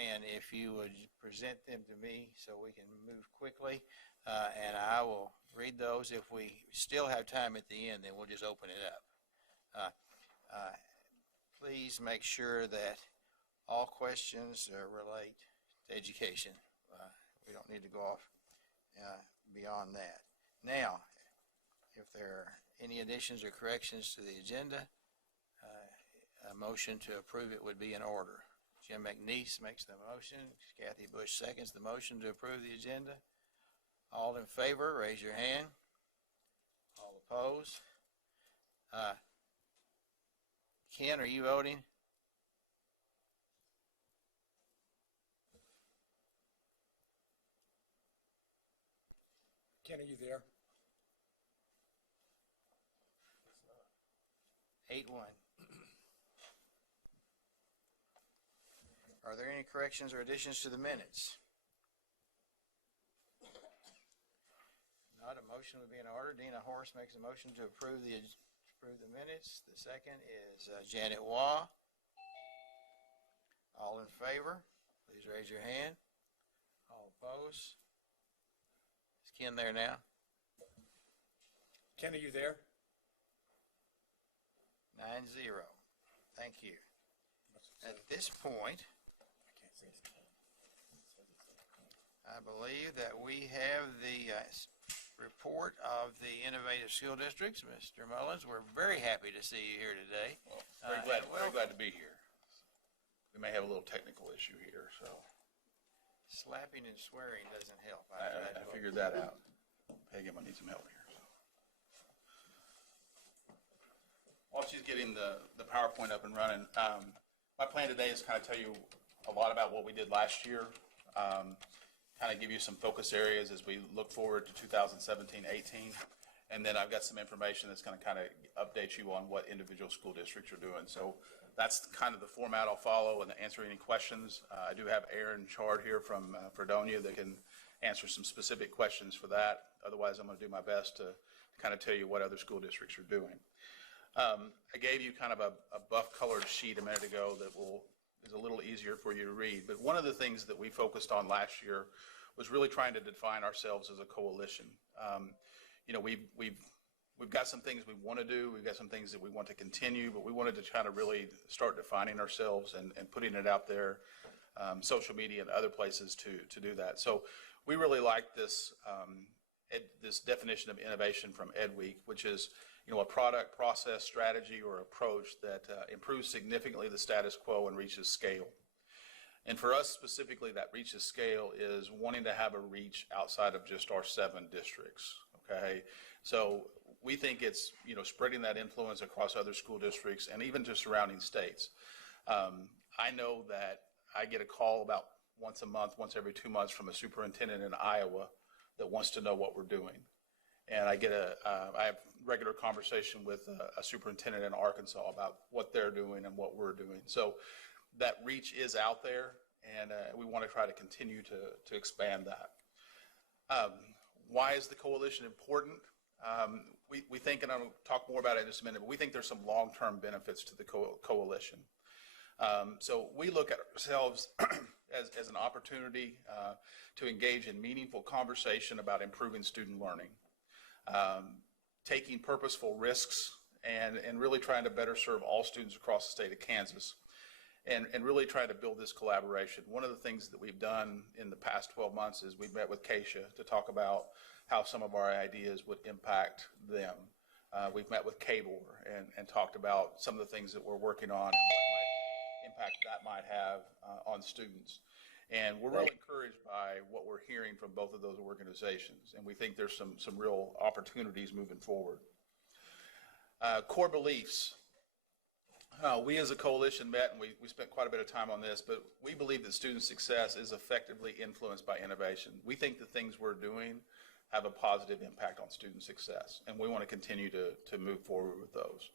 Fran, if you would present them to me so we can move quickly, and I will read those. If we still have time at the end, then we'll just open it up. Please make sure that all questions relate to education. We don't need to go off beyond that. Now, if there are any additions or corrections to the agenda, a motion to approve it would be in order. Jim McNeese makes the motion. Kathy Bush seconds the motion to approve the agenda. All in favor, raise your hand. All opposed? Ken, are you voting? Ken, are you there? 8-1. Are there any corrections or additions to the minutes? Not. A motion would be in order. Dina Horace makes a motion to approve the minutes. The second is Janet Waugh. All in favor, please raise your hand. All opposed? Is Ken there now? Ken, are you there? 9-0. Thank you. At this point, I believe that we have the report of the innovative school districts. Mr. Mullins, we're very happy to see you here today. Well, very glad to be here. We may have a little technical issue here, so. Slapping and swearing doesn't help. I figured that out. Peggy might need some help here. So. While she's getting the PowerPoint up and running, my plan today is kind of tell you a lot about what we did last year, kind of give you some focus areas as we look forward to 2017-18, and then I've got some information that's going to kind of update you on what individual school districts are doing. So that's kind of the format I'll follow and answer any questions. I do have Aaron Chard here from Fredonia that can answer some specific questions for that. Otherwise, I'm going to do my best to kind of tell you what other school districts are doing. I gave you kind of a buff-colored sheet a minute ago that is a little easier for you to read. But one of the things that we focused on last year was really trying to define ourselves as a coalition. You know, we've got some things we want to do. We've got some things that we want to continue, but we wanted to kind of really start defining ourselves and putting it out there, social media and other places to do that. So we really like this this definition of innovation from Ed Week, which is, you know, a product, process, strategy, or approach that improves significantly the status quo and reaches scale. And for us specifically, that reaches scale is wanting to have a reach outside of just our 7 districts, okay? So we think it's, you know, spreading that influence across other school districts and even to surrounding states. I know that I get a call about once a month, once every 2 months from a superintendent in Iowa that wants to know what we're doing. And I have regular conversation with a superintendent in Arkansas about what they're doing and what we're doing. So that reach is out there, and we want to try to continue to expand that. Why is the coalition important? We think, and I'll talk more about it in just a minute, but we think there's some long-term benefits to the coalition. So we look at ourselves as an opportunity to engage in meaningful conversation about improving student learning. Taking purposeful risks and really trying to better serve all students across the state of Kansas and really trying to build this collaboration. One of the things that we've done in the past 12 months is we've met with Keisha to talk about how some of our ideas would impact them. We've met with KBOR and talked about some of the things that we're working on and what impact that might have on students. And we're really encouraged by what we're hearing from both of those organizations, and we think there's some real opportunities moving forward. Core beliefs. We as a coalition met, and we spent quite a bit of time on this, but we believe that student success is effectively influenced by innovation. We think the things we're doing have a positive impact on student success, and we want to continue to move forward with those.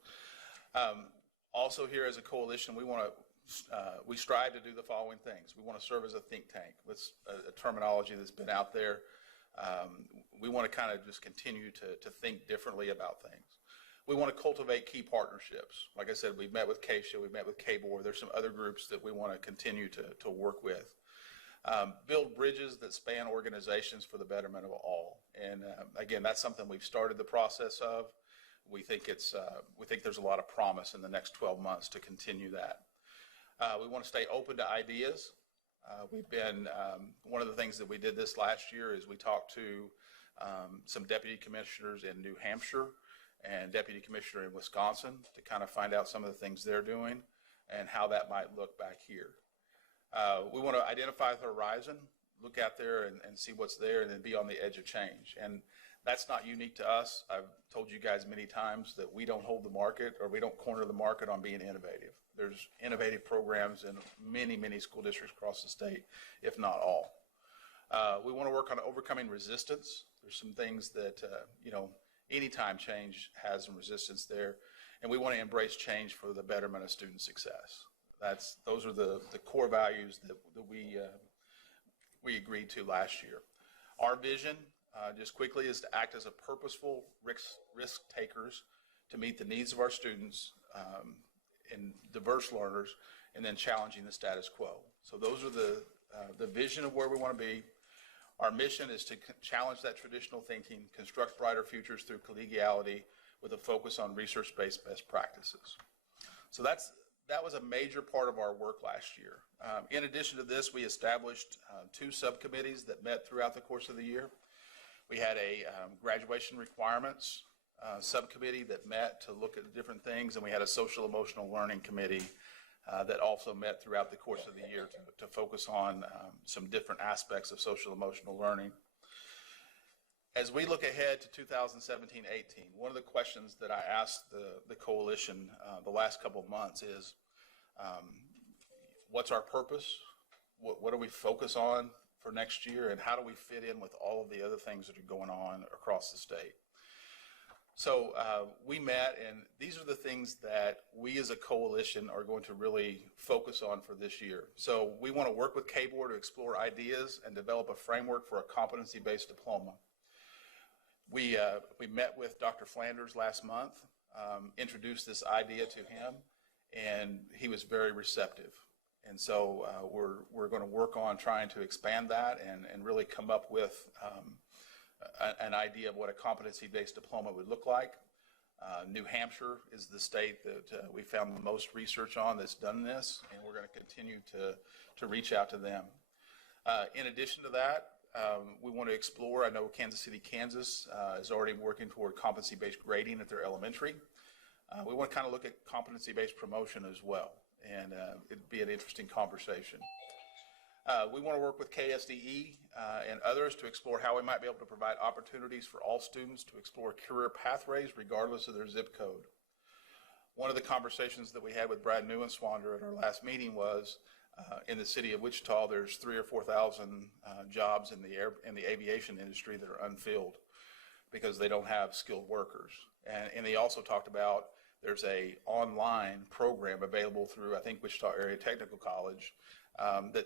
Also here as a coalition, we strive to do the following things. We want to serve as a think tank. That's a terminology that's been out there. We want to kind of just continue to think differently about things. We want to cultivate key partnerships. Like I said, we've met with KSDE, we've met with KBOR. There's some other groups that we want to continue to work with. Build bridges that span organizations for the betterment of all. And again, that's something we've started the process of. We think there's a lot of promise in the next 12 months to continue that. We want to stay open to ideas. One of the things that we did this last year is we talked to some deputy commissioners in New Hampshire and deputy commissioner in Wisconsin to kind of find out some of the things they're doing and how that might look back here. We want to identify the horizon, look out there and see what's there, and then be on the edge of change. And that's not unique to us. I've told you guys many times that we don't hold the market, or we don't corner the market on being innovative. There's innovative programs in many, many school districts across the state, if not all. We want to work on overcoming resistance. There's some things that, anytime change has some resistance there, and we want to embrace change for the betterment of student success. Those are the core values that we agreed to last year. Our vision, just quickly, is to act as a purposeful risk takers to meet the needs of our students and diverse learners, and then challenging the status quo. So those are the vision of where we want to be. Our mission is to challenge that traditional thinking, construct brighter futures through collegiality with a focus on research-based best practices. So that was a major part of our work last year. In addition to this, we established 2 subcommittees that met throughout the course of the year. We had a graduation requirements subcommittee that met to look at different things, and we had a social emotional learning committee that also met throughout the course of the year to focus on some different aspects of social emotional learning. As we look ahead to 2017-18, one of the questions that I asked the coalition the last couple of months is, what's our purpose? What do we focus on for next year, and how do we fit in with all of the other things that are going on across the state? So we met, and these are the things that we as a coalition are going to really focus on for this year. So we want to work with KBOR to explore ideas and develop a framework for a competency-based diploma. We met with Dr. Flanders last month, introduced this idea to him, and he was very receptive. And so we're going to work on trying to expand that and really come up with an idea of what a competency-based diploma would look like. New Hampshire is the state that we found the most research on that's done this, and we're going to continue to reach out to them. In addition to that, we want to explore, I know Kansas City, Kansas is already working toward competency-based grading at their elementary. We want to kind of look at competency-based promotion as well, and it'd be an interesting conversation. We want to work with KSDE and others to explore how we might be able to provide opportunities for all students to explore career pathways regardless of their zip code. One of the conversations that we had with Brad Neuenswander at our last meeting was in the city of Wichita, there's 3,000 or 4,000 jobs in the aviation industry that are unfilled because they don't have skilled workers. And he also talked about there's a online program available through, I think, Wichita Area Technical College that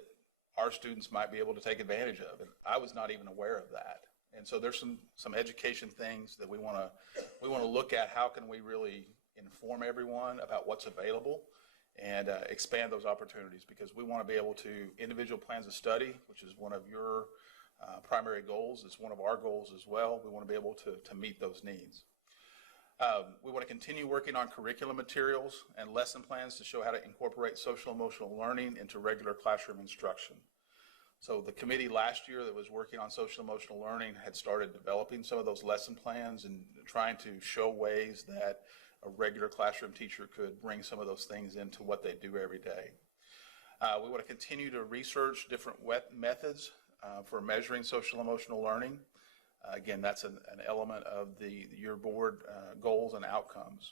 our students might be able to take advantage of. And I was not even aware of that. And so there's some education things that we want to look at. How can we really inform everyone about what's available and expand those opportunities, because we want to be able to individual plans of study, which is one of your primary goals. It's one of our goals as well. We want to be able to meet those needs. We want to continue working on curriculum materials and lesson plans to show how to incorporate social emotional learning into regular classroom instruction. So the committee last year that was working on social emotional learning had started developing some of those lesson plans and trying to show ways that a regular classroom teacher could bring some of those things into what they do every day. We want to continue to research different methods for measuring social emotional learning. Again, that's an element of your board goals and outcomes.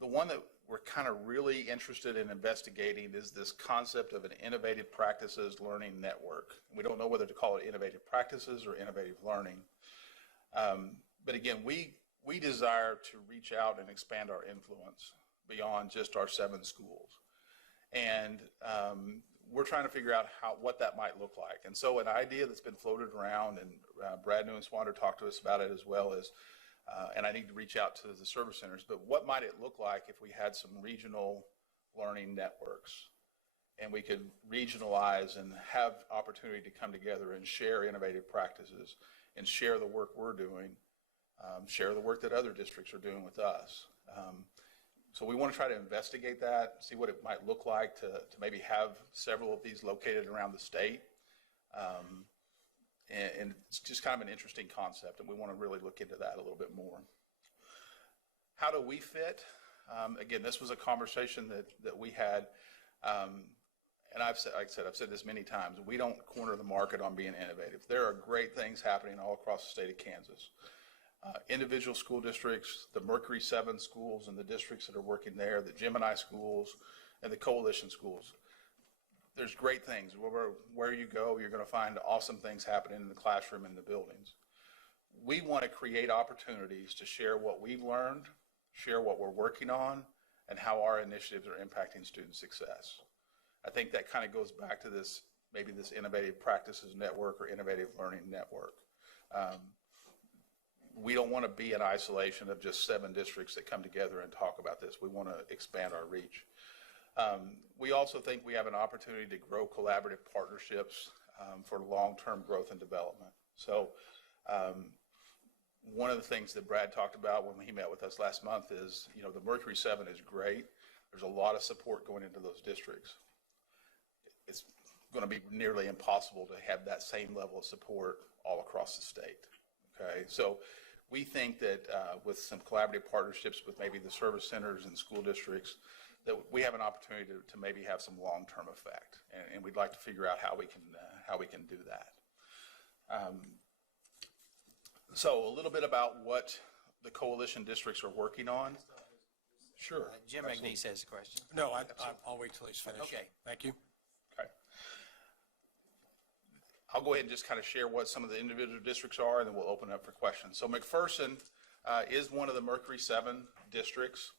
The one that we're kind of really interested in investigating is this concept of an innovative practices learning network. We don't know whether to call it innovative practices or innovative learning. But again, we desire to reach out and expand our influence beyond just our 7 schools. And we're trying to figure out what that might look like. And so an idea that's been floated around, and Brad Neuenswander talked to us about it as well, is and I need to reach out to the service centers. But what might it look like if we had some regional learning networks, and we could regionalize and have opportunity to come together and share innovative practices and share the work we're doing, share the work that other districts are doing with us. So we want to try to investigate that, see what it might look like to maybe have several of these located around the state. And it's just kind of an interesting concept, and we want to really look into that a little bit more. How do we fit? Again, this was a conversation that we had, and I've said this many times, we don't corner the market on being innovative. There are great things happening all across the state of Kansas. Individual school districts, the Mercury 7 schools and the districts that are working there, the Gemini schools, and the coalition schools. There's great things. Where you go, you're going to find awesome things happening in the classroom and the buildings. We want to create opportunities to share what we've learned, share what we're working on, and how our initiatives are impacting student success. I think that kind of goes back to this, maybe this Innovative Practices Network or Innovative Learning Network. We don't want to be in isolation of just 7 districts that come together and talk about this. We want to expand our reach. We also think we have an opportunity to grow collaborative partnerships for long-term growth and development. So one of the things that Brad talked about when he met with us last month is, the Mercury 7 is great. There's a lot of support going into those districts. It's going to be nearly impossible to have that same level of support all across the state. Okay, so we think that with some collaborative partnerships with maybe the service centers and school districts, that we have an opportunity to maybe have some long-term effect, and we'd like to figure out how we can do that. So a little bit about what the coalition districts are working on. Sure. Jim McNeese has a question. No, I'll wait till he's finished. Okay. Thank you. Okay. I'll go ahead and just kind of share what some of the individual districts are, and then we'll open up for questions. So McPherson is one of the Mercury 7 districts.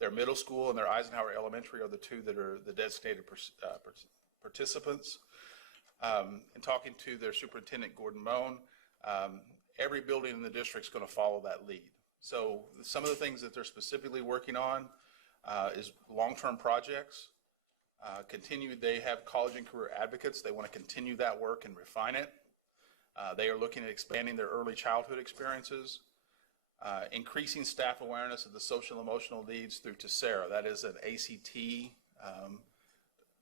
Their middle school and their Eisenhower Elementary are the 2 that are the designated participants. And talking to their superintendent, Gordon Moan, every building in the district is going to follow that lead. So some of the things that they're specifically working on is long-term projects. They have college and career advocates. They want to continue that work and refine it. They are looking at expanding their early childhood experiences, increasing staff awareness of the social and emotional needs through Tessera. That is an ACT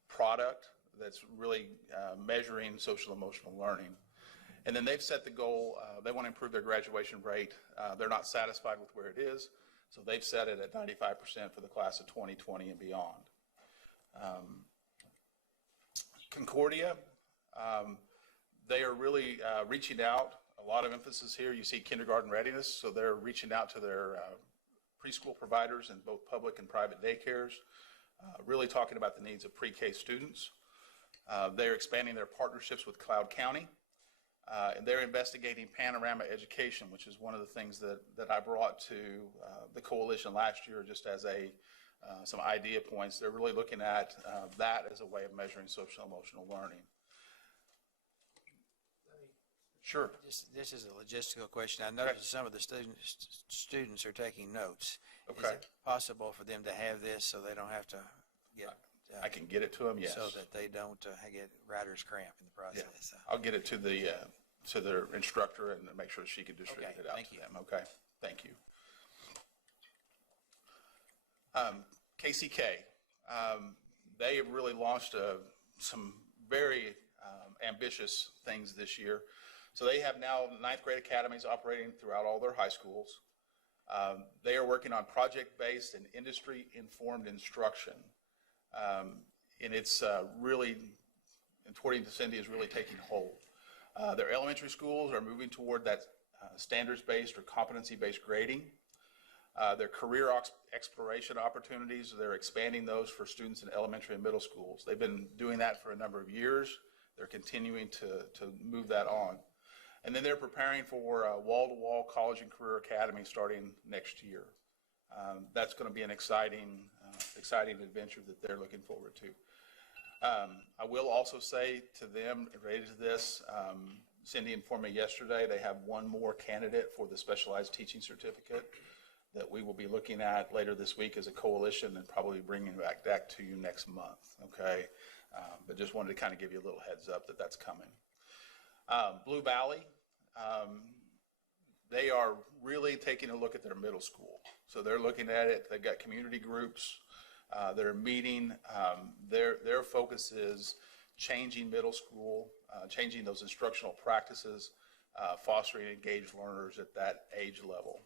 product that's really measuring social emotional learning. And then they've set the goal, they want to improve their graduation rate. They're not satisfied with where it is, so they've set it at 95% for the class of 2020 and beyond. Concordia, they are really reaching out. A lot of emphasis here. You see kindergarten readiness, so they're reaching out to their preschool providers in both public and private daycares, really talking about the needs of pre-K students. They're expanding their partnerships with Cloud County, and they're investigating panorama education, which is one of the things that I brought to the coalition last year just as some idea points. They're really looking at that as a way of measuring social emotional learning. Sure. This is a logistical question. I noticed some of the students are taking notes. Okay. Is it possible for them to have this so they don't have to get... I can get it to them, yes. So that they don't get writer's cramp in the process. Yeah. I'll get it to their instructor and make sure she can distribute it out to them. Okay, thank you. KCK, they have really launched some very ambitious things this year. So they have now 9th grade academies operating throughout all their high schools. They are working on project-based and industry-informed instruction. And it's really, and according to Cindy, is really taking hold. Their elementary schools are moving toward that standards-based or competency-based grading. Their career exploration opportunities, they're expanding those for students in elementary and middle schools. They've been doing that for a number of years. They're continuing to move that on. And then they're preparing for wall-to-wall college and career academy starting next year. That's going to be an exciting adventure that they're looking forward to. I will also say to them, related to this, Cindy informed me yesterday they have one more candidate for the specialized teaching certificate that we will be looking at later this week as a coalition and probably bringing back to you next month, okay? But just wanted to kind of give you a little heads up that that's coming. Blue Valley, they are really taking a look at their middle school. So they're looking at it. They've got community groups that are meeting. Their focus is changing middle school, changing those instructional practices, fostering engaged learners at that age level.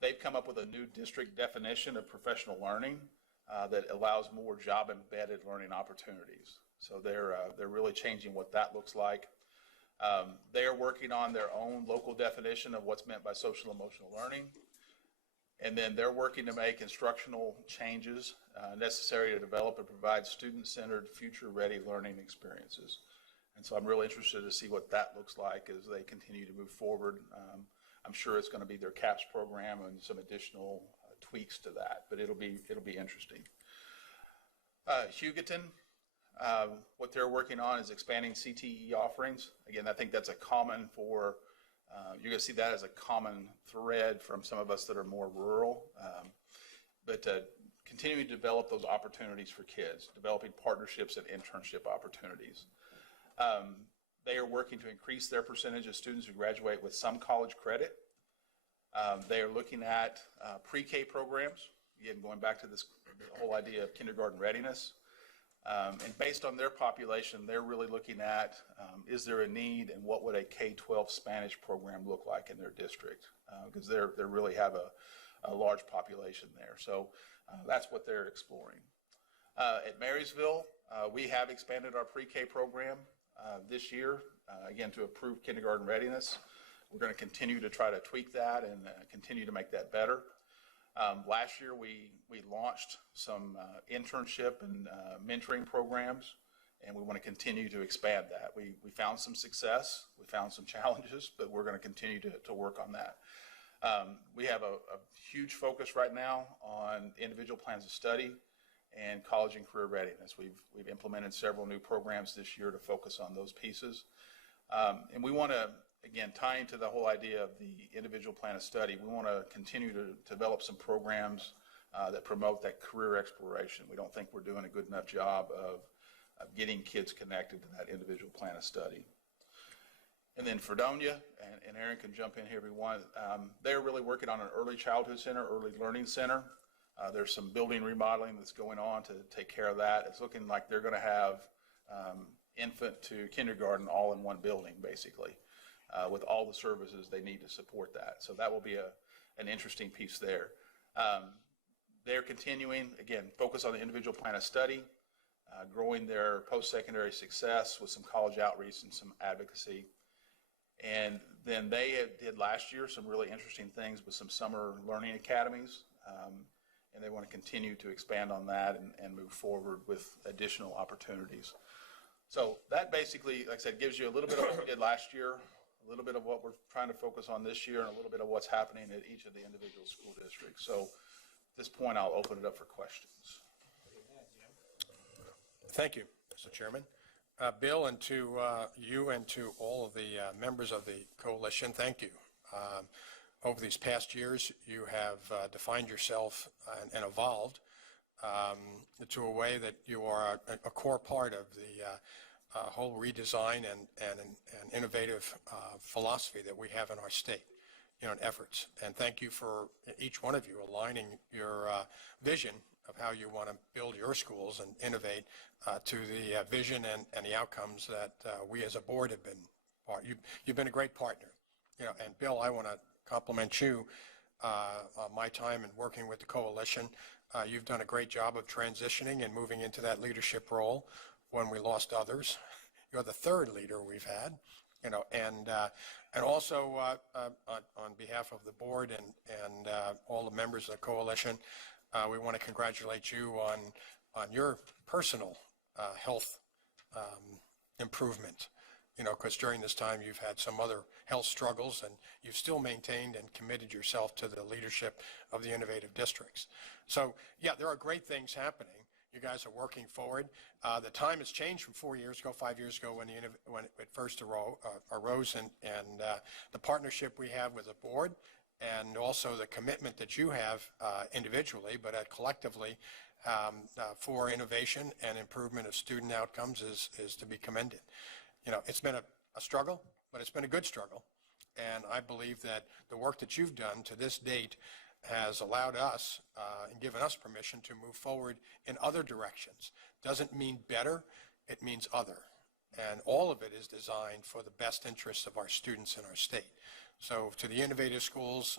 They've come up with a new district definition of professional learning that allows more job-embedded learning opportunities. So they're really changing what that looks like. They are working on their own local definition of what's meant by social emotional learning. And then they're working to make instructional changes necessary to develop and provide student-centered, future-ready learning experiences. And so I'm really interested to see what that looks like as they continue to move forward. I'm sure it's going to be their CAPS program and some additional tweaks to that, but it'll be interesting. Hugoton, what they're working on is expanding CTE offerings. Again, I think that's a common for, you're going to see that as a common thread from some of us that are more rural, but continuing to develop those opportunities for kids, developing partnerships and internship opportunities. They are working to increase their percentage of students who graduate with some college credit. They are looking at pre-K programs, again, going back to this whole idea of kindergarten readiness. And based on their population, they're really looking at, is there a need and what would a K-12 Spanish program look like in their district? Because they really have a large population there. So that's what they're exploring. At Marysville, we have expanded our pre-K program this year, again, to improve kindergarten readiness. We're going to continue to try to tweak that and continue to make that better. Last year, we launched some internship and mentoring programs, and we want to continue to expand that. We found some success, we found some challenges, but we're going to continue to work on that. We have a huge focus right now on individual plans of study and college and career readiness. We've implemented several new programs this year to focus on those pieces. And we want to, again, tie into the whole idea of the individual plan of study, we want to continue to develop some programs that promote that career exploration. We don't think we're doing a good enough job of getting kids connected to that individual plan of study. And then Fredonia, and Aaron can jump in here if you want, they're really working on an early childhood center, early learning center. There's some building remodeling that's going on to take care of that. It's looking like they're going to have infant to kindergarten all in one building, basically, with all the services they need to support that. So that will be an interesting piece there. They're continuing, again, focus on the individual plan of study, growing their post-secondary success with some college outreach and some advocacy. And then they did last year some really interesting things with some summer learning academies, and they want to continue to expand on that and move forward with additional opportunities. So that basically, like I said, gives you a little bit of what we did last year, a little bit of what we're trying to focus on this year, and a little bit of what's happening at each of the individual school districts. So at this point, I'll open it up for questions. Thank you, Mr. Chairman. Bill, and to you and to all of the members of the coalition, thank you. Over these past years, you have defined yourself and evolved to a way that you are a core part of the whole redesign and innovative philosophy that we have in our state, and efforts. And thank you for each one of you aligning your vision of how you want to build your schools and innovate to the vision and the outcomes that we as a board have been part. You've been a great partner, and Bill, I want to compliment you on my time in working with the coalition. You've done a great job of transitioning and moving into that leadership role when we lost others. You're the third leader we've had, and also on behalf of the board and all the members of the coalition, we want to congratulate you on your personal health improvement, because during this time you've had some other health struggles, and you've still maintained and committed yourself to the leadership of the innovative districts. So, yeah, there are great things happening. You guys are working forward. The time has changed from 4 years ago, 5 years ago when it first arose, and the partnership we have with the board, and also the commitment that you have individually, but collectively, for innovation and improvement of student outcomes is to be commended. You know, it's been a struggle, but it's been a good struggle. And I believe that the work that you've done to this date has allowed us and given us permission to move forward in other directions. Doesn't mean better, it means other. And all of it is designed for the best interests of our students in our state. So to the innovative schools,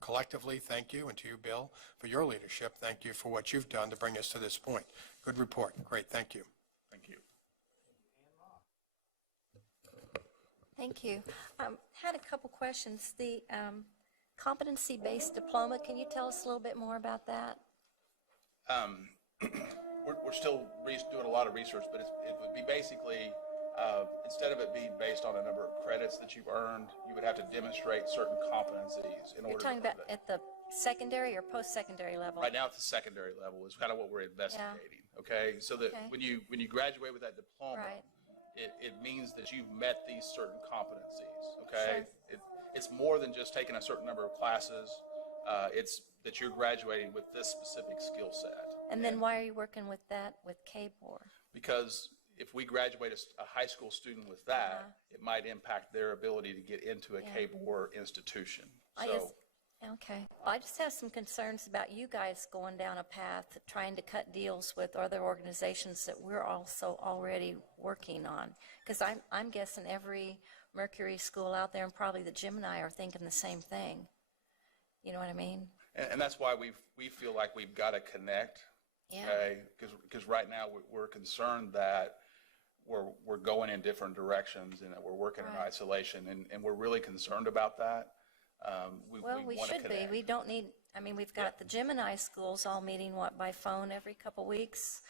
collectively, thank you, and to you, Bill, for your leadership. Thank you for what you've done to bring us to this point. Good report. Great. Thank you. Thank you. Thank you. Had a couple questions. The competency-based diploma, can you tell us a little bit more about that? We're still doing a lot of research, but it would be basically, instead of it being based on a number of credits that you've earned, you would have to demonstrate certain competencies in order to. You're talking about at the secondary or post-secondary level? Right now at the secondary level is kind of what we're investigating, okay? So that when you graduate with that diploma, Right. it means that you've met these certain competencies, okay? Sure. It's more than just taking a certain number of classes. It's that you're graduating with this specific skill set. And then why are you working with that with KBOR? Because if we graduate a high school student with that, it might impact their ability to get into a KBOR institution. Okay. I just have some concerns about you guys going down a path trying to cut deals with other organizations that we're also already working on. Because I'm guessing every Mercury school out there and probably the Gemini are thinking the same thing. You know what I mean? And that's why we feel like we've got to connect. Yeah. Okay, because right now we're concerned that we're going in different directions and that we're working in isolation, and we're really concerned about that. We wanna should be. connect. We don't need, I mean, we've got the Gemini schools all meeting, by phone every couple weeks?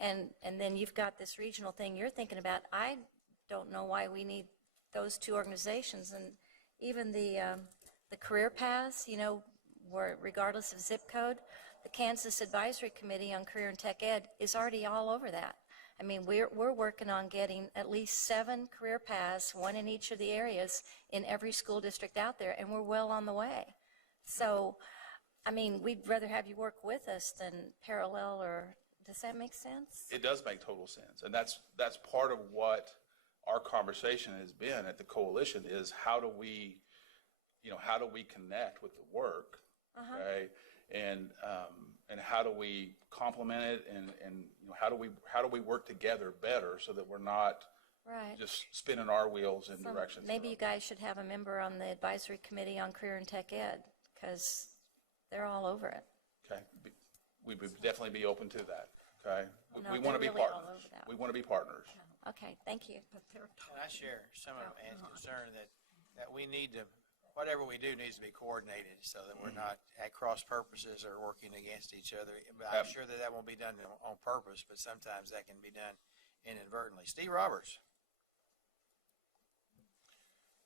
And then you've got this regional thing you're thinking about. I don't know why we need those two organizations. And even the career paths, you know, where regardless of zip code, the Kansas Advisory Committee on Career and Tech Ed is already all over that. I mean, we're working on getting at least 7 career paths, 1 in each of the areas in every school district out there, and we're well on the way. So, I mean, we'd rather have you work with us than parallel, or does that make sense? It does make total sense, and that's part of what our conversation has been at the coalition is how do we connect with the work, okay, and how do we complement it, and you know, how do we work together better so that we're not just spinning our wheels in directions. Maybe you guys should have a member on the Advisory Committee on Career and Tech Ed, because they're all over it. Okay, we would definitely be open to that. Okay, No, we want to be they're really all partners. over that. We want to be partners. Okay, thank you. And I share some of Ann's concern that we need to, whatever we do needs to be coordinated so that we're not at cross purposes or working against each other. But I'm sure that won't be done on purpose, but sometimes that can be done inadvertently. Steve Roberts.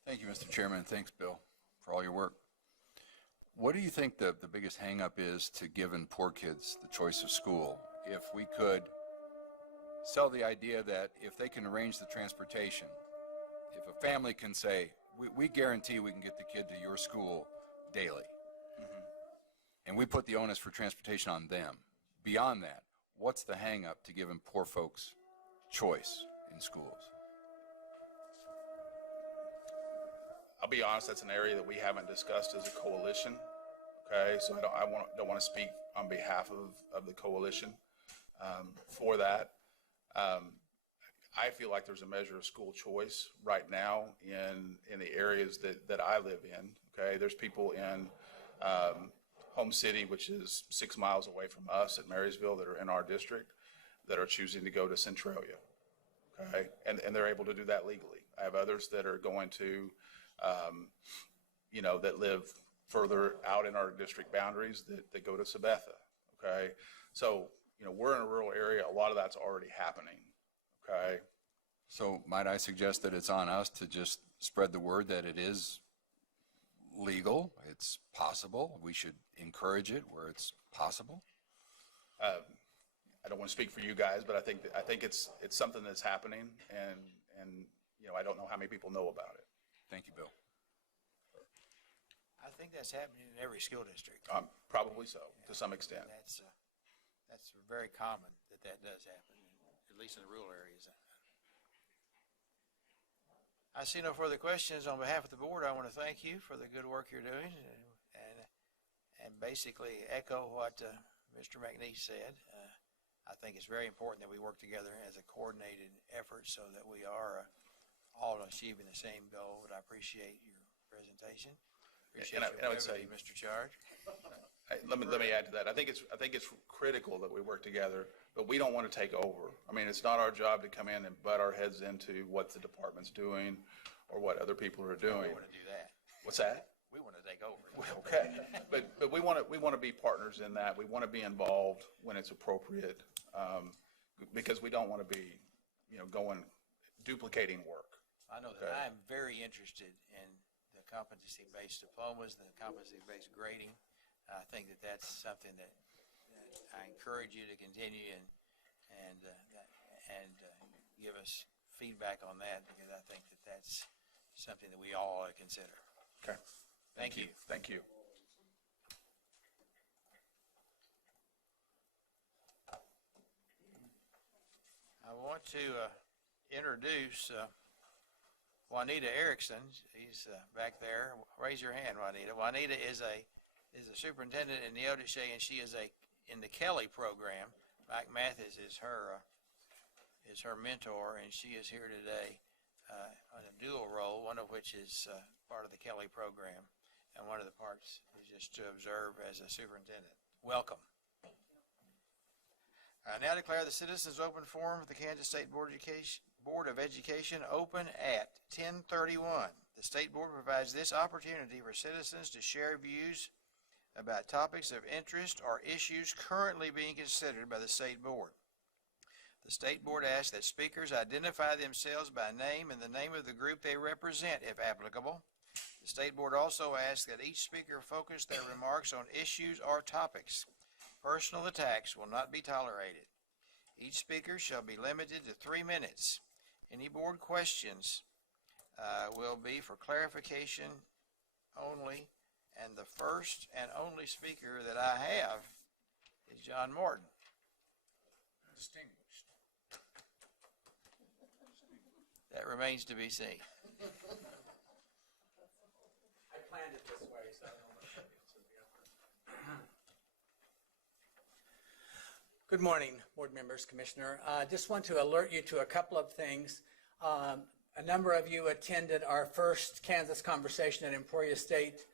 Thank you, Mr. Chairman. Thanks, Bill, for all your work. What do you think the biggest hang-up is to giving poor kids the choice of school? If we could sell the idea that if they can arrange the transportation, if a family can say, we guarantee we can get the kid to your school daily, and we put the onus for transportation on them. Beyond that, what's the hang-up to giving poor folks choice in schools? I'll be honest, that's an area that we haven't discussed as a coalition. Okay, so I don't want to speak on behalf of the coalition for that. I feel like there's a measure of school choice right now in the areas that I live in. Okay, there's people in Home City, which is 6 miles away from us at Marysville, that are in our district that are choosing to go to Centralia. Okay, and they're able to do that legally. I have others that are going to that live further out in our district boundaries that go to Sabetha, okay? So, we're in a rural area. A lot of that's already happening, okay? So might I suggest that it's on us to just spread the word that it is legal, it's possible, we should encourage it where it's possible? I don't want to speak for you guys, but I think it's something that's happening, and I don't know how many people know about it. Thank you, Bill. I think that's happening in every school district. Probably so, to some extent. That's very common that does happen, at least in the rural areas. I see no further questions. On behalf of the board, I want to thank you for the good work you're doing and basically echo what Mr. McNeese said. I think it's very important that we work together as a coordinated effort so that we are all achieving the same goal. But I appreciate your presentation. Appreciate And I would brevity, say- Mr. Charge. Let me add to that. I think it's critical that we work together, but we don't want to take over. I mean, it's not our job to come in and butt our heads into what the department's doing or what other people are We doing. want to do that. What's that? We want to take over. Okay, but we want to be partners in that. We want to be involved when it's appropriate, because we don't want to be, duplicating work. I know that I'm very interested in the competency-based diplomas, the competency-based grading. I think that that's something that I encourage you to continue and give us feedback on that, because I think that that's something that we all ought to consider. Okay. Thank you. Thank you. I want to introduce Juanita Erickson. He's back there. Raise your hand, Juanita. Juanita is a superintendent in Neodesha, and she is in the Kelly program. Mike Mathis is her mentor, and she is here today on a dual role, one of which is part of the Kelly program, and one of the parts is just to observe as a superintendent. Welcome. I now declare the Citizens Open Forum of the Kansas State Board of Education open at 10:31. The State Board provides this opportunity for citizens to share views about topics of interest or issues currently being considered by the State Board. The State Board asks that speakers identify themselves by name and the name of the group they represent, if applicable. The State Board also asks that each speaker focus their remarks on issues or topics. Personal attacks will not be tolerated. Each speaker shall be limited to 3 minutes. Any board questions will be for clarification only, and the first and only speaker that I have is John Morton. Distinguished. That remains to be seen. I planned it this way, so I don't know if it's in the upper. Good morning, board members, Commissioner. Just want to alert you to a couple of things. A number of you attended our first Kansas conversation at Emporia State.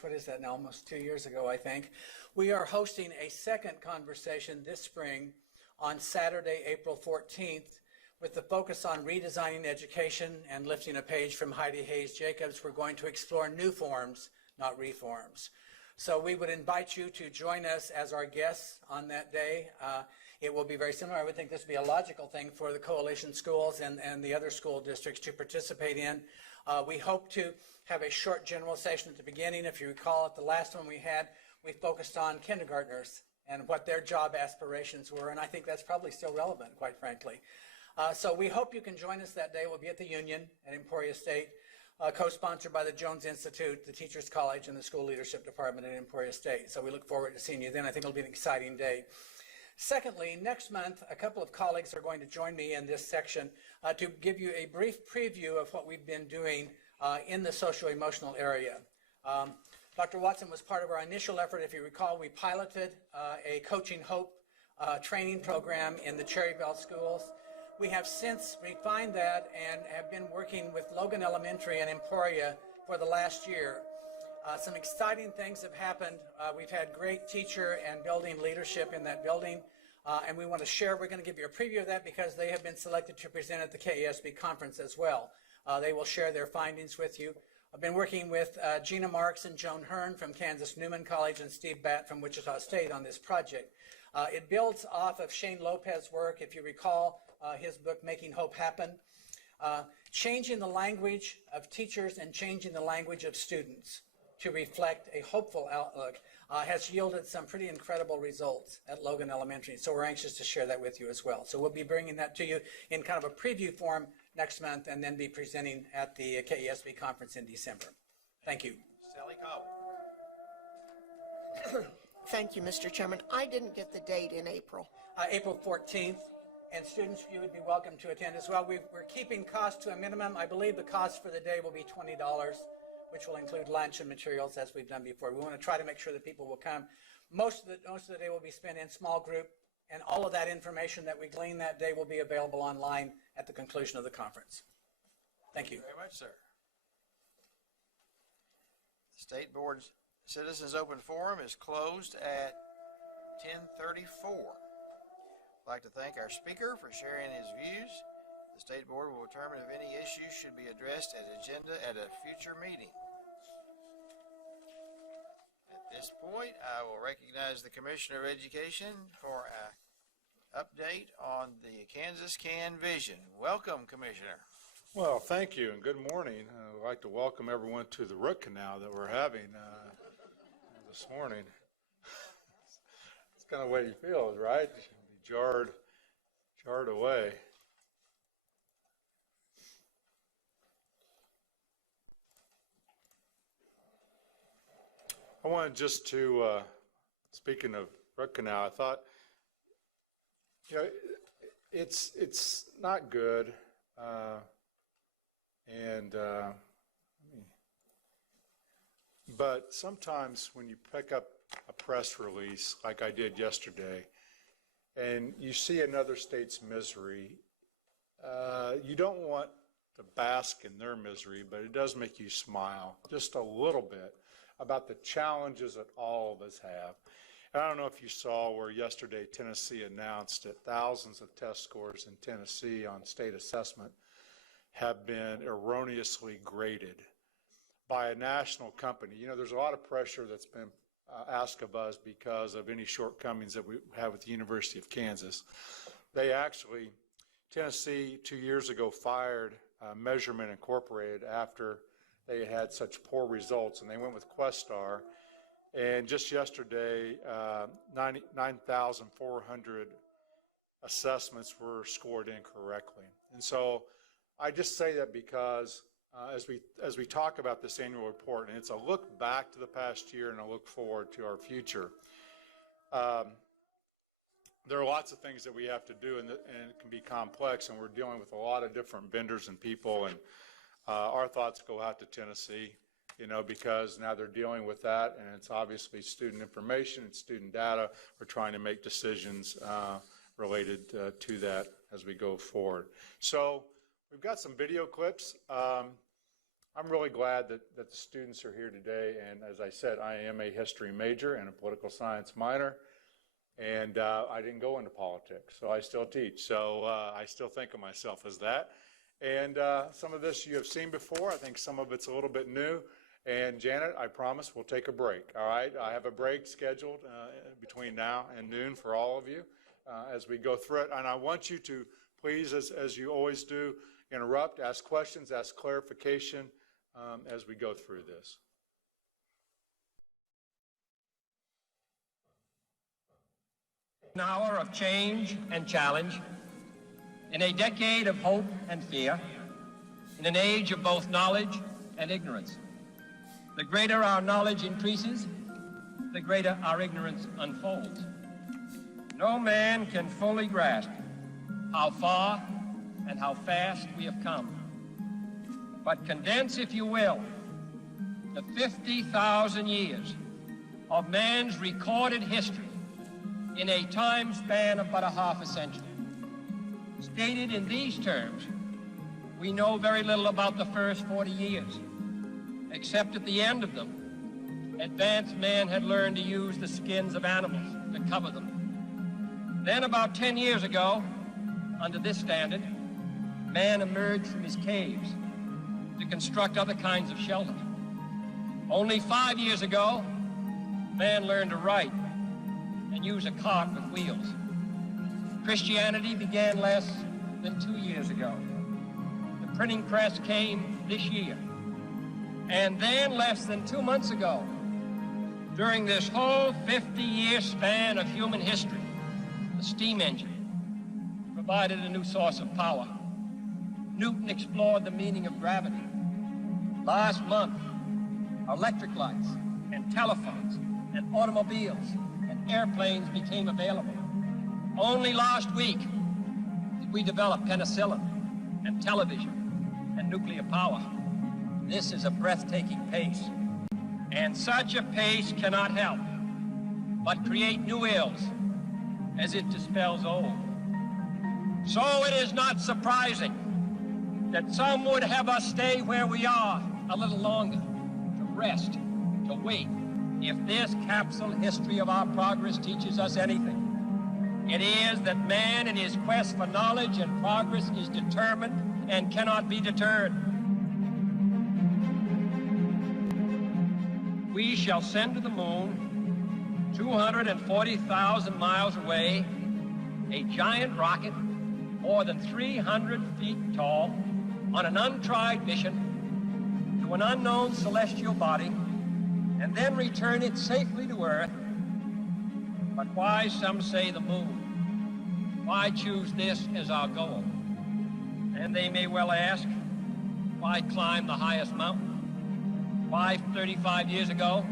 What is that now? Almost 2 years ago, I think. We are hosting a second conversation this spring on Saturday, April 14th, with the focus on redesigning education and lifting a page from Heidi Hayes Jacobs. We're going to explore new forms, not reforms. So we would invite you to join us as our guests on that day. It will be very similar. I would think this would be a logical thing for the coalition schools and the other school districts to participate in. We hope to have a short general session at the beginning. If you recall, at the last one we had, we focused on kindergartners and what their job aspirations were, and I think that's probably still relevant, quite frankly. So we hope you can join us that day. We'll be at the Union at Emporia State, co-sponsored by the Jones Institute, the Teachers College, and the School Leadership Department at Emporia State. So we look forward to seeing you then. I think it'll be an exciting day. Secondly, next month, a couple of colleagues are going to join me in this section to give you a brief preview of what we've been doing in the socio-emotional area. Dr. Watson was part of our initial effort. If you recall, we piloted a Coaching Hope training program in the Cherryville schools. We have since refined that and have been working with Logan Elementary and Emporia for the last year. Some exciting things have happened. We've had great teacher and building leadership in that building, and we want to share. We're going to give you a preview of that because they have been selected to present at the KSDE conference as well. They will share their findings with you. I've been working with Gina Marks and Joan Hearn from Kansas Newman College and Steve Batt from Wichita State on this project. It builds off of Shane Lopez's work. If you recall, his book, Making Hope Happen, changing the language of teachers and changing the language of students to reflect a hopeful outlook. has yielded some pretty incredible results at Logan Elementary. So we're anxious to share that with you as well. So we'll be bringing that to you in kind of a preview form next month and then be presenting at the KSDE conference in December. Thank you. Sally Cobble. Thank you, Mr. Chairman. I didn't get the date in April. April 14th, and students, you would be welcome to attend as well. We're keeping costs to a minimum. I believe the cost for the day will be $20, which will include lunch and materials as we've done before. We want to try to make sure that people will come. Most of the day will be spent in small group, and all of that information that we glean that day will be available online at the conclusion of the conference. Thank you. Very much, sir. The State Board's Citizens Open Forum is closed at 10:34. I'd like to thank our speaker for sharing his views. The State Board will determine if any issues should be addressed as agenda at a future meeting. At this point, I will recognize the Commissioner of Education for an update on the Kansas Can Vision. Welcome, Commissioner. Well, thank you and good morning. I'd like to welcome everyone to the root canal that we're having this morning. It's kind of the way you feel, right? Jarred away. I wanted just to, speaking of root canal, I thought, you know, it's not good. But sometimes when you pick up a press release like I did yesterday and you see another state's misery, you don't want to bask in their misery, but it does make you smile just a little bit about the challenges that all of us have. And I don't know if you saw where yesterday Tennessee announced that thousands of test scores in Tennessee on state assessment have been erroneously graded by a national company. You know, there's a lot of pressure that's been asked of us because of any shortcomings that we have with the University of Kansas. They actually, Tennessee 2 years ago fired Measurement Incorporated after they had such poor results, and they went with Questar. And just yesterday, 9,400 assessments were scored incorrectly. And so I just say that because as we talk about this annual report, and it's a look back to the past year and a look forward to our future, there are lots of things that we have to do, and it can be complex, and we're dealing with a lot of different vendors and people, and our thoughts go out to Tennessee, you know, because now they're dealing with that, and it's obviously student information and student data. We're trying to make decisions related to that as we go forward. So we've got some video clips. I'm really glad that the students are here today, and as I said, I am a history major and a political science minor, and I didn't go into politics, so I still teach. So I still think of myself as that. And some of this you have seen before. I think some of it's a little bit new. And Janet, I promise we'll take a break, all right? I have a break scheduled between now and noon for all of you as we go through it. And I want you to please, as you always do, interrupt, ask questions, ask clarification as we go through this. An hour of change and challenge, in a decade of hope and fear, in an age of both knowledge and ignorance. The greater our knowledge increases, the greater our ignorance unfolds. No man can fully grasp how far and how fast we have come. But condense, if you will, the 50,000 years of man's recorded history in a time span of but a half a century. Stated in these terms, we know very little about the first 40 years, except at the end of them, advanced man had learned to use the skins of animals to cover them. Then about 10 years ago, under this standard, man emerged from his caves to construct other kinds of shelter. Only 5 years ago, man learned to write and use a cart with wheels. Christianity began less than 2 years ago. The printing press came this year. And then less than 2 months ago, During this whole 50-year span of human history, the steam engine provided a new source of power. Newton explored the meaning of gravity. Last month, electric lights and telephones and automobiles and airplanes became available. Only last week did we develop penicillin and television and nuclear power. This is a breathtaking pace, and such a pace cannot help but create new ills as it dispels old. So it is not surprising that some would have us stay where we are a little longer, to rest, to wait. If this capsule history of our progress teaches us anything, it is that man in his quest for knowledge and progress is determined and cannot be deterred. We shall send to the moon, 240,000 miles away, a giant rocket more than 300 feet tall on an untried mission to an unknown celestial body, and then return it safely to Earth. But why, some say, the moon? Why choose this as our goal? And they may well ask, why climb the highest mountain? Why, 35 years ago,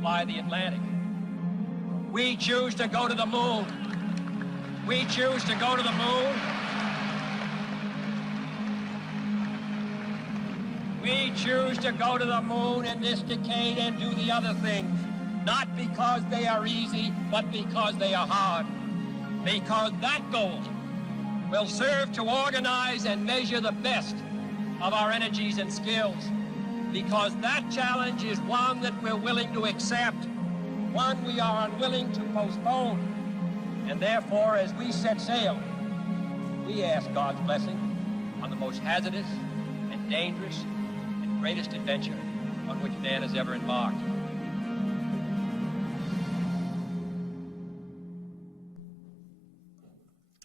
fly the Atlantic? We choose to go to the moon. We choose to go to the moon. We choose to go to the moon in this decade and do the other things, not because they are easy, but because they are hard. Because that goal will serve to organize and measure the best of our energies and skills. Because that challenge is one that we're willing to accept, one we are unwilling to postpone. And therefore, as we set sail, we ask God's blessing on the most hazardous and dangerous and greatest adventure on which man has ever embarked.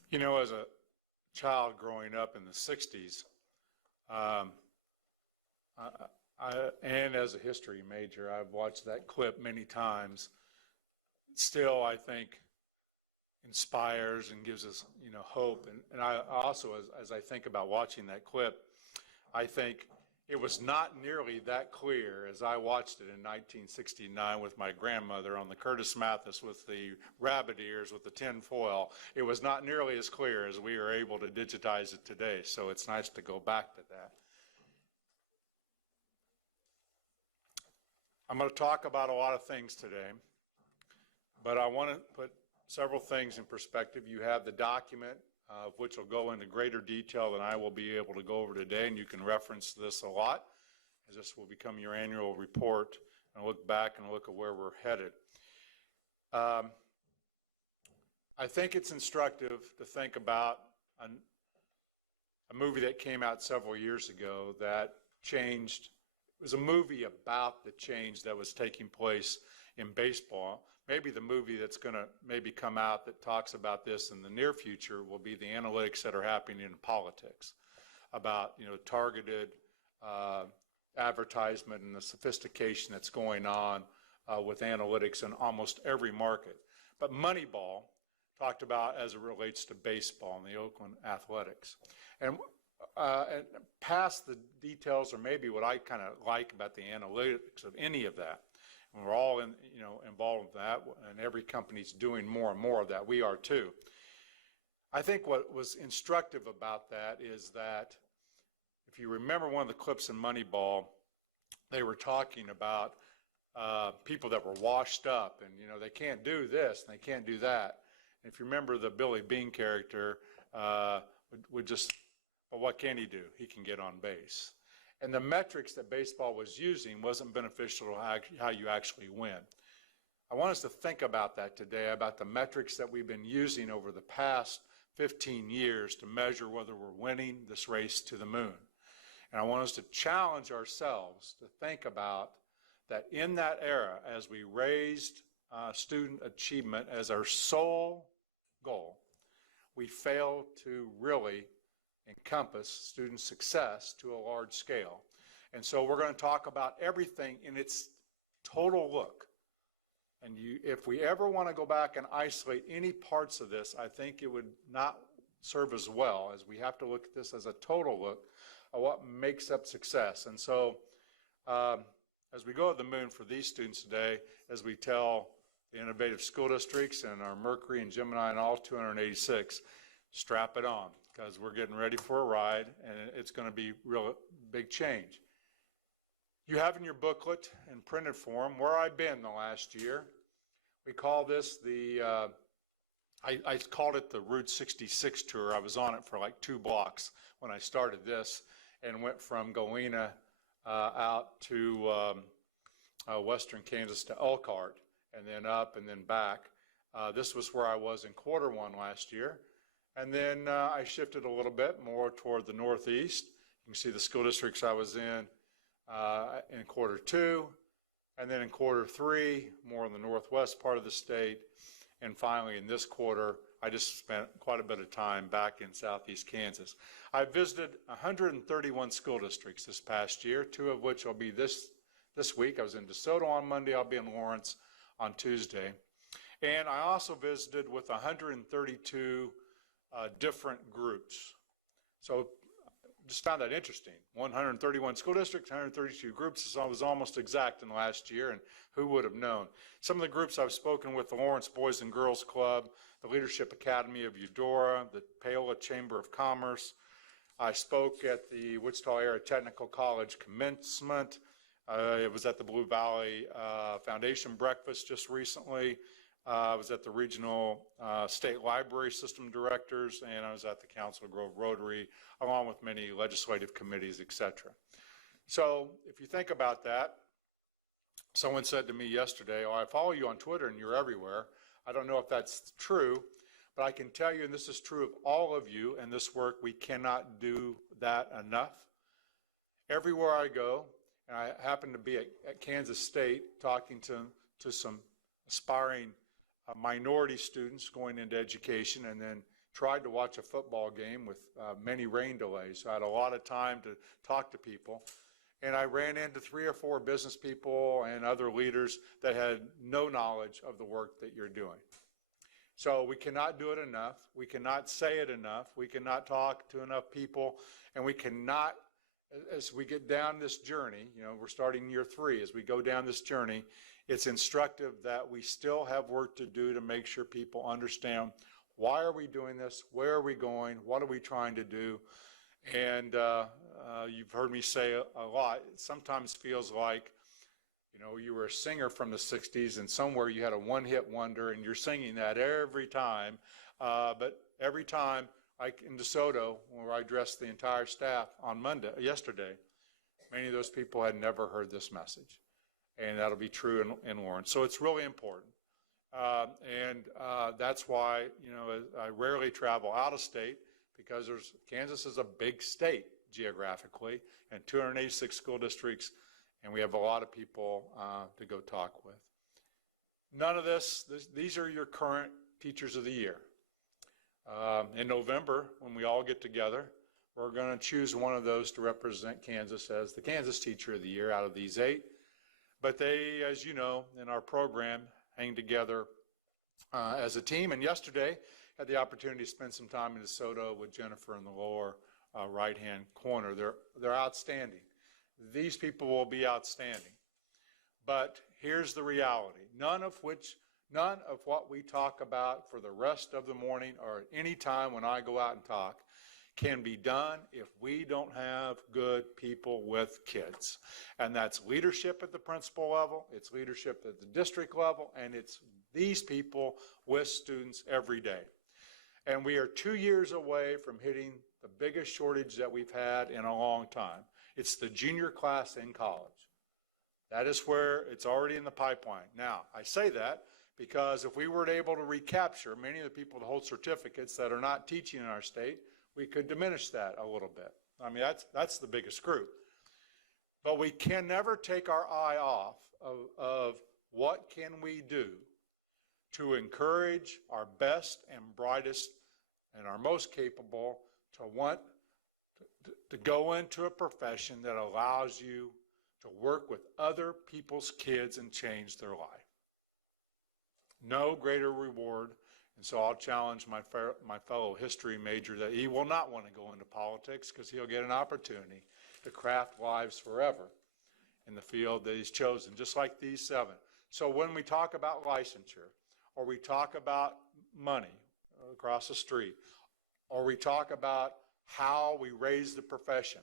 You know, as a child growing up in the 60s, and as a history major, I've watched that clip many times. Still, I think, inspires and gives us, hope. And I also, as I think about watching that clip, I think it was not nearly that clear as I watched it in 1969 with my grandmother on the Curtis Mathis with the rabbit ears with the tin foil. It was not nearly as clear as we are able to digitize it today. So it's nice to go back to that. I'm going to talk about a lot of things today, but I want to put several things in perspective. You have the document, which will go into greater detail than I will be able to go over today, and you can reference this a lot, as this will become your annual report, and look back and look at where we're headed. I think it's instructive to think about a movie that came out several years ago that changed. It was a movie about the change that was taking place in baseball. Maybe the movie that's going to maybe come out that talks about this in the near future will be the analytics that are happening in politics about, targeted advertisement and the sophistication that's going on with analytics in almost every market. But Moneyball talked about as it relates to baseball and the Oakland Athletics. And past the details, or maybe what I kind of like about the analytics of any of that, and we're all involved with that, and every company's doing more and more of that. We are too. I think what was instructive about that is that if you remember one of the clips in Moneyball, they were talking about people that were washed up and, they can't do this and they can't do that. And if you remember the Billy Bean character would just, well, what can he do? He can get on base. And the metrics that baseball was using wasn't beneficial to how you actually win. I want us to think about that today, about the metrics that we've been using over the past 15 years to measure whether we're winning this race to the moon. And I want us to challenge ourselves to think about that in that era, as we raised student achievement as our sole goal, we failed to really encompass student success to a large scale. And so we're going to talk about everything in its total look And if we ever want to go back and isolate any parts of this, I think it would not serve as well, as we have to look at this as a total look at what makes up success. And so as we go to the moon for these students today, as we tell the innovative school districts and our Mercury and Gemini and all 286, strap it on, because we're getting ready for a ride, and it's going to be real big change. You have in your booklet in printed form where I've been the last year. We call this I called it the Route 66 tour. I was on it for like 2 blocks when I started this, and went from Galena out to western Kansas to Elkhart, and then up and then back. This was where I was in Q1 last year. And then I shifted a little bit more toward the northeast. You can see the school districts I was in Q2, and then in Q3, more in the northwest part of the state. And finally, in this quarter, I just spent quite a bit of time back in southeast Kansas. I visited 131 school districts this past year, 2 of which will be this week. I was in DeSoto on Monday. I'll be in Lawrence on Tuesday. And I also visited with 132 different groups. So just found that interesting. 131 school districts, 132 groups. So I was almost exact in the last year, and who would have known? Some of the groups I've spoken with: the Lawrence Boys and Girls Club, the Leadership Academy of Eudora, the Paola Chamber of Commerce. I spoke at the Wichita Area Technical College commencement. It was at the Blue Valley Foundation breakfast just recently. I was at the Regional State Library System Directors, and I was at the Council Grove Rotary, along with many legislative committees, etc. So if you think about that, someone said to me yesterday, "Oh, I follow you on Twitter and you're everywhere." I don't know if that's true, but I can tell you, and this is true of all of you in this work, we cannot do that enough. Everywhere I go, and I happen to be at Kansas State talking to some aspiring minority students going into education, and then tried to watch a football game with many rain delays. So I had a lot of time to talk to people. And I ran into 3 or 4 business people and other leaders that had no knowledge of the work that you're doing. So we cannot do it enough. We cannot say it enough. We cannot talk to enough people. And we cannot, as we get down this journey, we're starting year 3, as we go down this journey, it's instructive that we still have work to do to make sure people understand, why are we doing this? Where are we going? What are we trying to do? And you've heard me say a lot, it sometimes feels like, you were a singer from the 60s and somewhere you had a one-hit wonder and you're singing that every time. But every time, like in DeSoto, where I addressed the entire staff on yesterday, many of those people had never heard this message. And that'll be true in Lawrence. So it's really important. And that's why, I rarely travel out of state, because Kansas is a big state geographically, and 286 school districts, and we have a lot of people to go talk with. None of these are your current teachers of the year. In November, when we all get together, we're going to choose one of those to represent Kansas as the Kansas Teacher of the Year out of these 8. But they, as you know, in our program, hang together as a team. And yesterday, had the opportunity to spend some time in DeSoto with Jennifer in the lower right-hand corner. They're outstanding. These people will be outstanding. But here's the reality. None of what we talk about for the rest of the morning or any time when I go out and talk can be done if we don't have good people with kids. And that's leadership at the principal level, it's leadership at the district level, and it's these people with students every day. And we are 2 years away from hitting the biggest shortage that we've had in a long time. It's the junior class in college. That is where it's already in the pipeline. Now, I say that because if we were able to recapture many of the people that hold certificates that are not teaching in our state, we could diminish that a little bit. I mean, that's the biggest group. But we can never take our eye off of what can we do to encourage our best and brightest and our most capable to want to go into a profession that allows you to work with other people's kids and change their life. no greater reward. And so I'll challenge my fellow history major that he will not want to go into politics because he'll get an opportunity to craft lives forever in the field that he's chosen, just like these 7. So when we talk about licensure, or we talk about money across the street, or we talk about how we raise the profession,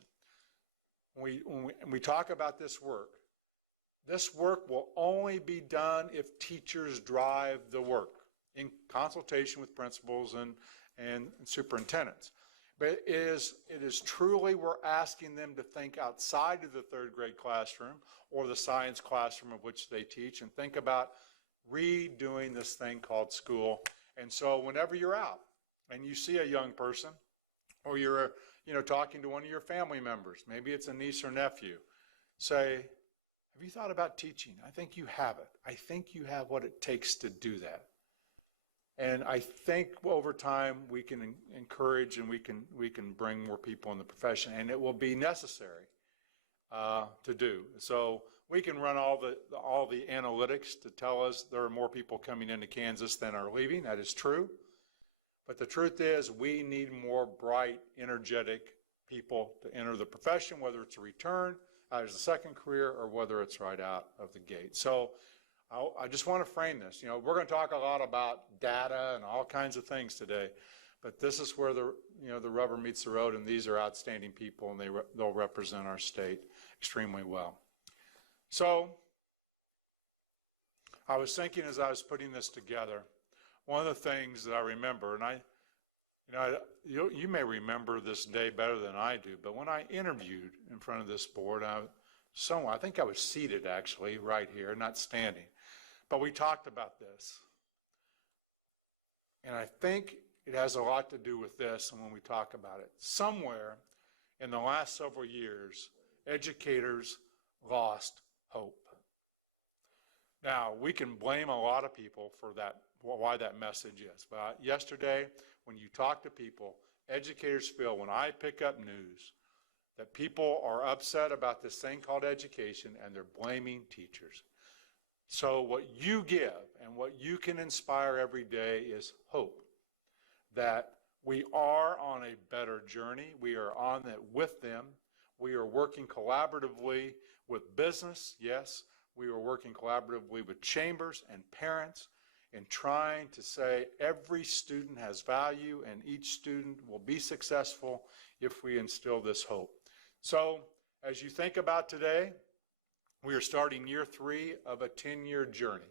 when we talk about this work will only be done if teachers drive the work in consultation with principals and superintendents. But it is truly, we're asking them to think outside of the 3rd grade classroom or the science classroom of which they teach, and think about redoing this thing called school. And so whenever you're out and you see a young person, or you're talking to one of your family members, maybe it's a niece or nephew, say, have you thought about teaching? I think you have it. I think you have what it takes to do that. And I think over time we can encourage and we can bring more people in the profession, and it will be necessary to do. So we can run all the analytics to tell us there are more people coming into Kansas than are leaving. That is true. But the truth is we need more bright, energetic people to enter the profession, whether it's a return as a second career or whether it's right out of the gate. So I just want to frame this. We're going to talk a lot about data and all kinds of things today, but this is where the rubber meets the road, and these are outstanding people, and they'll represent our state extremely well. So I was thinking as I was putting this together, one of the things that I remember, and you may remember this day better than I do, but when I interviewed in front of this board, I think I was seated actually right here, not standing. But we talked about this. And I think it has a lot to do with this and when we talk about it. Somewhere in the last several years, educators lost hope. Now, we can blame a lot of people for that, why that message is. But yesterday, when you talk to people, educators feel when I pick up news that people are upset about this thing called education and they're blaming teachers. So what you give and what you can inspire every day is hope that we are on a better journey. We are on it with them. We are working collaboratively with business, yes. We are working collaboratively with chambers and parents in trying to say every student has value and each student will be successful if we instill this hope. So as you think about today, we are starting year 3 of a 10-year journey.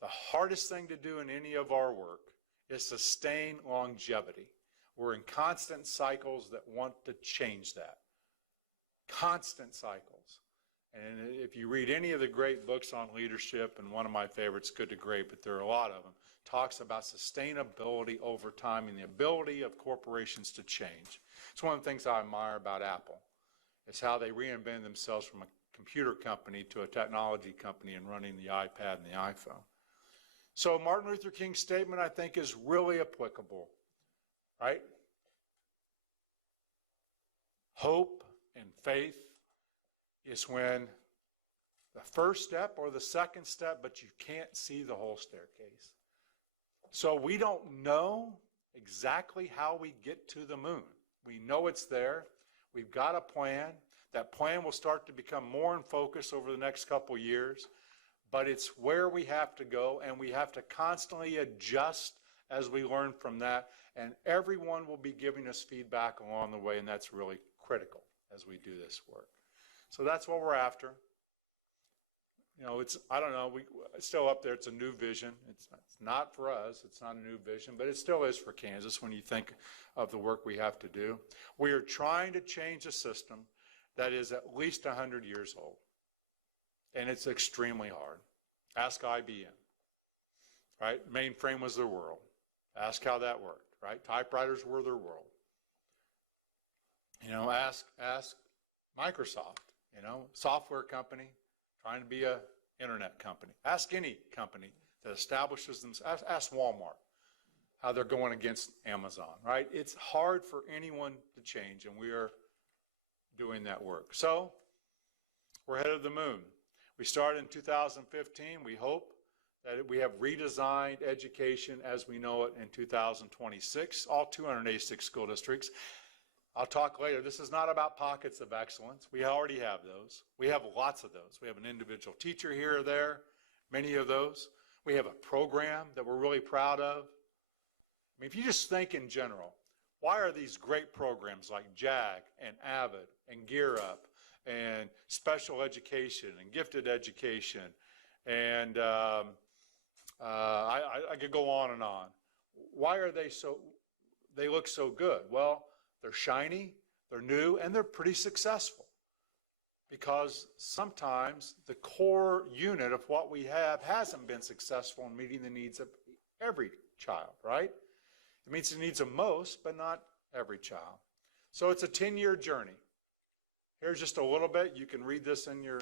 The hardest thing to do in any of our work is sustain longevity. We're in constant cycles that want to change that. Constant cycles. And if you read any of the great books on leadership, and one of my favorites, Good to Great, but there are a lot of them, talks about sustainability over time and the ability of corporations to change. It's one of the things I admire about Apple. It's how they reinvented themselves from a computer company to a technology company and running the iPad and the iPhone. So Martin Luther King's statement, I think, is really applicable, right? Hope and faith is when the first step or the second step, but you can't see the whole staircase. So we don't know exactly how we get to the moon. We know it's there. We've got a plan. That plan will start to become more in focus over the next couple years, but it's where we have to go, and we have to constantly adjust as we learn from that, and everyone will be giving us feedback along the way, and that's really critical as we do this work. So that's what we're after. I don't know, it's still up there, it's a new vision. It's not for us, it's not a new vision, but it still is for Kansas when you think of the work we have to do. We are trying to change a system that is at least 100 years old. And it's extremely hard. Ask IBM, right? Mainframe was their world. Ask how that worked, right? Typewriters were their world. Ask Microsoft, software company trying to be an internet company. Ask any company that establishes themselves. Ask Walmart how they're going against Amazon, right? It's hard for anyone to change, and we are doing that work. So we're headed to the moon. We started in 2015. We hope that we have redesigned education as we know it in 2026, all 286 school districts. I'll talk later. This is not about pockets of excellence. We already have those. We have lots of those. We have an individual teacher here or there, many of those. We have a program that we're really proud of. I mean, if you just think in general, why are these great programs like JAG and AVID and Gear Up and special education and gifted education and I could go on and on. Why are they look so good? Well, they're shiny, they're new, and they're pretty successful. Because sometimes the core unit of what we have hasn't been successful in meeting the needs of every child, right? It meets the needs of most, but not every child. So it's a 10-year journey. Here's just a little bit. You can read this in your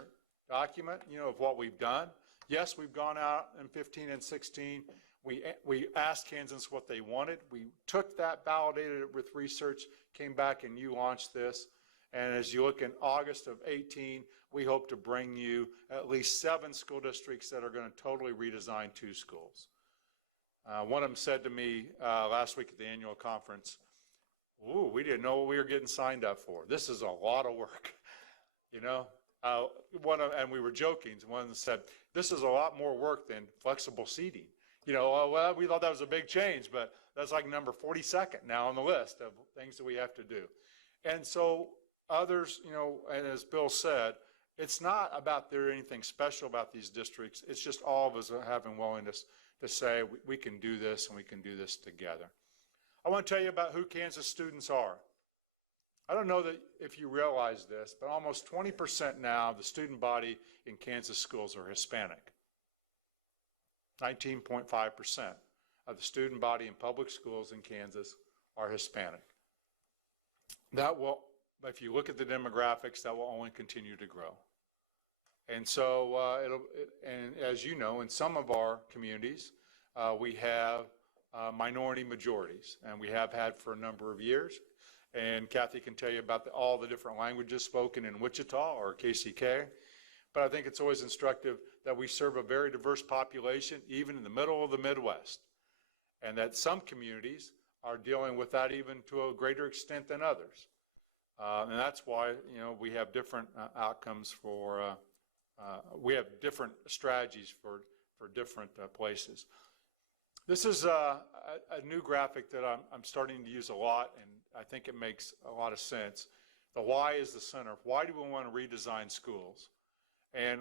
document, of what we've done. Yes, we've gone out in 15 and 16. We asked Kansans what they wanted. We took that, validated it with research, came back, and you launched this. And as you look in August of 18, we hope to bring you at least 7 school districts that are going to totally redesign 2 schools. One of them said to me last week at the annual conference, "Ooh, we didn't know what we were getting signed up for. This is a lot of work." And we were joking. One of them said, "This is a lot more work than flexible seating." Well, we thought that was a big change, but that's like number 42nd now on the list of things that we have to do. And so others, and as Bill said, it's not about there anything special about these districts. It's just all of us having willingness to say we can do this and we can do this together. I want to tell you about who Kansas students are. I don't know that if you realize this, but almost 20% now of the student body in Kansas schools are Hispanic. 19.5% of the student body in public schools in Kansas are Hispanic. That will, if you look at the demographics, that will only continue to grow. And so, and as you know, in some of our communities, we have minority majorities, and we have had for a number of years. And Kathy can tell you about all the different languages spoken in Wichita or KCK. But I think it's always instructive that we serve a very diverse population, even in the middle of the Midwest, and that some communities are dealing with that even to a greater extent than others. And that's why, we have different outcomes for, we have different strategies for different places. This is a new graphic that I'm starting to use a lot, and I think it makes a lot of sense. The why is the center. Why do we want to redesign schools? And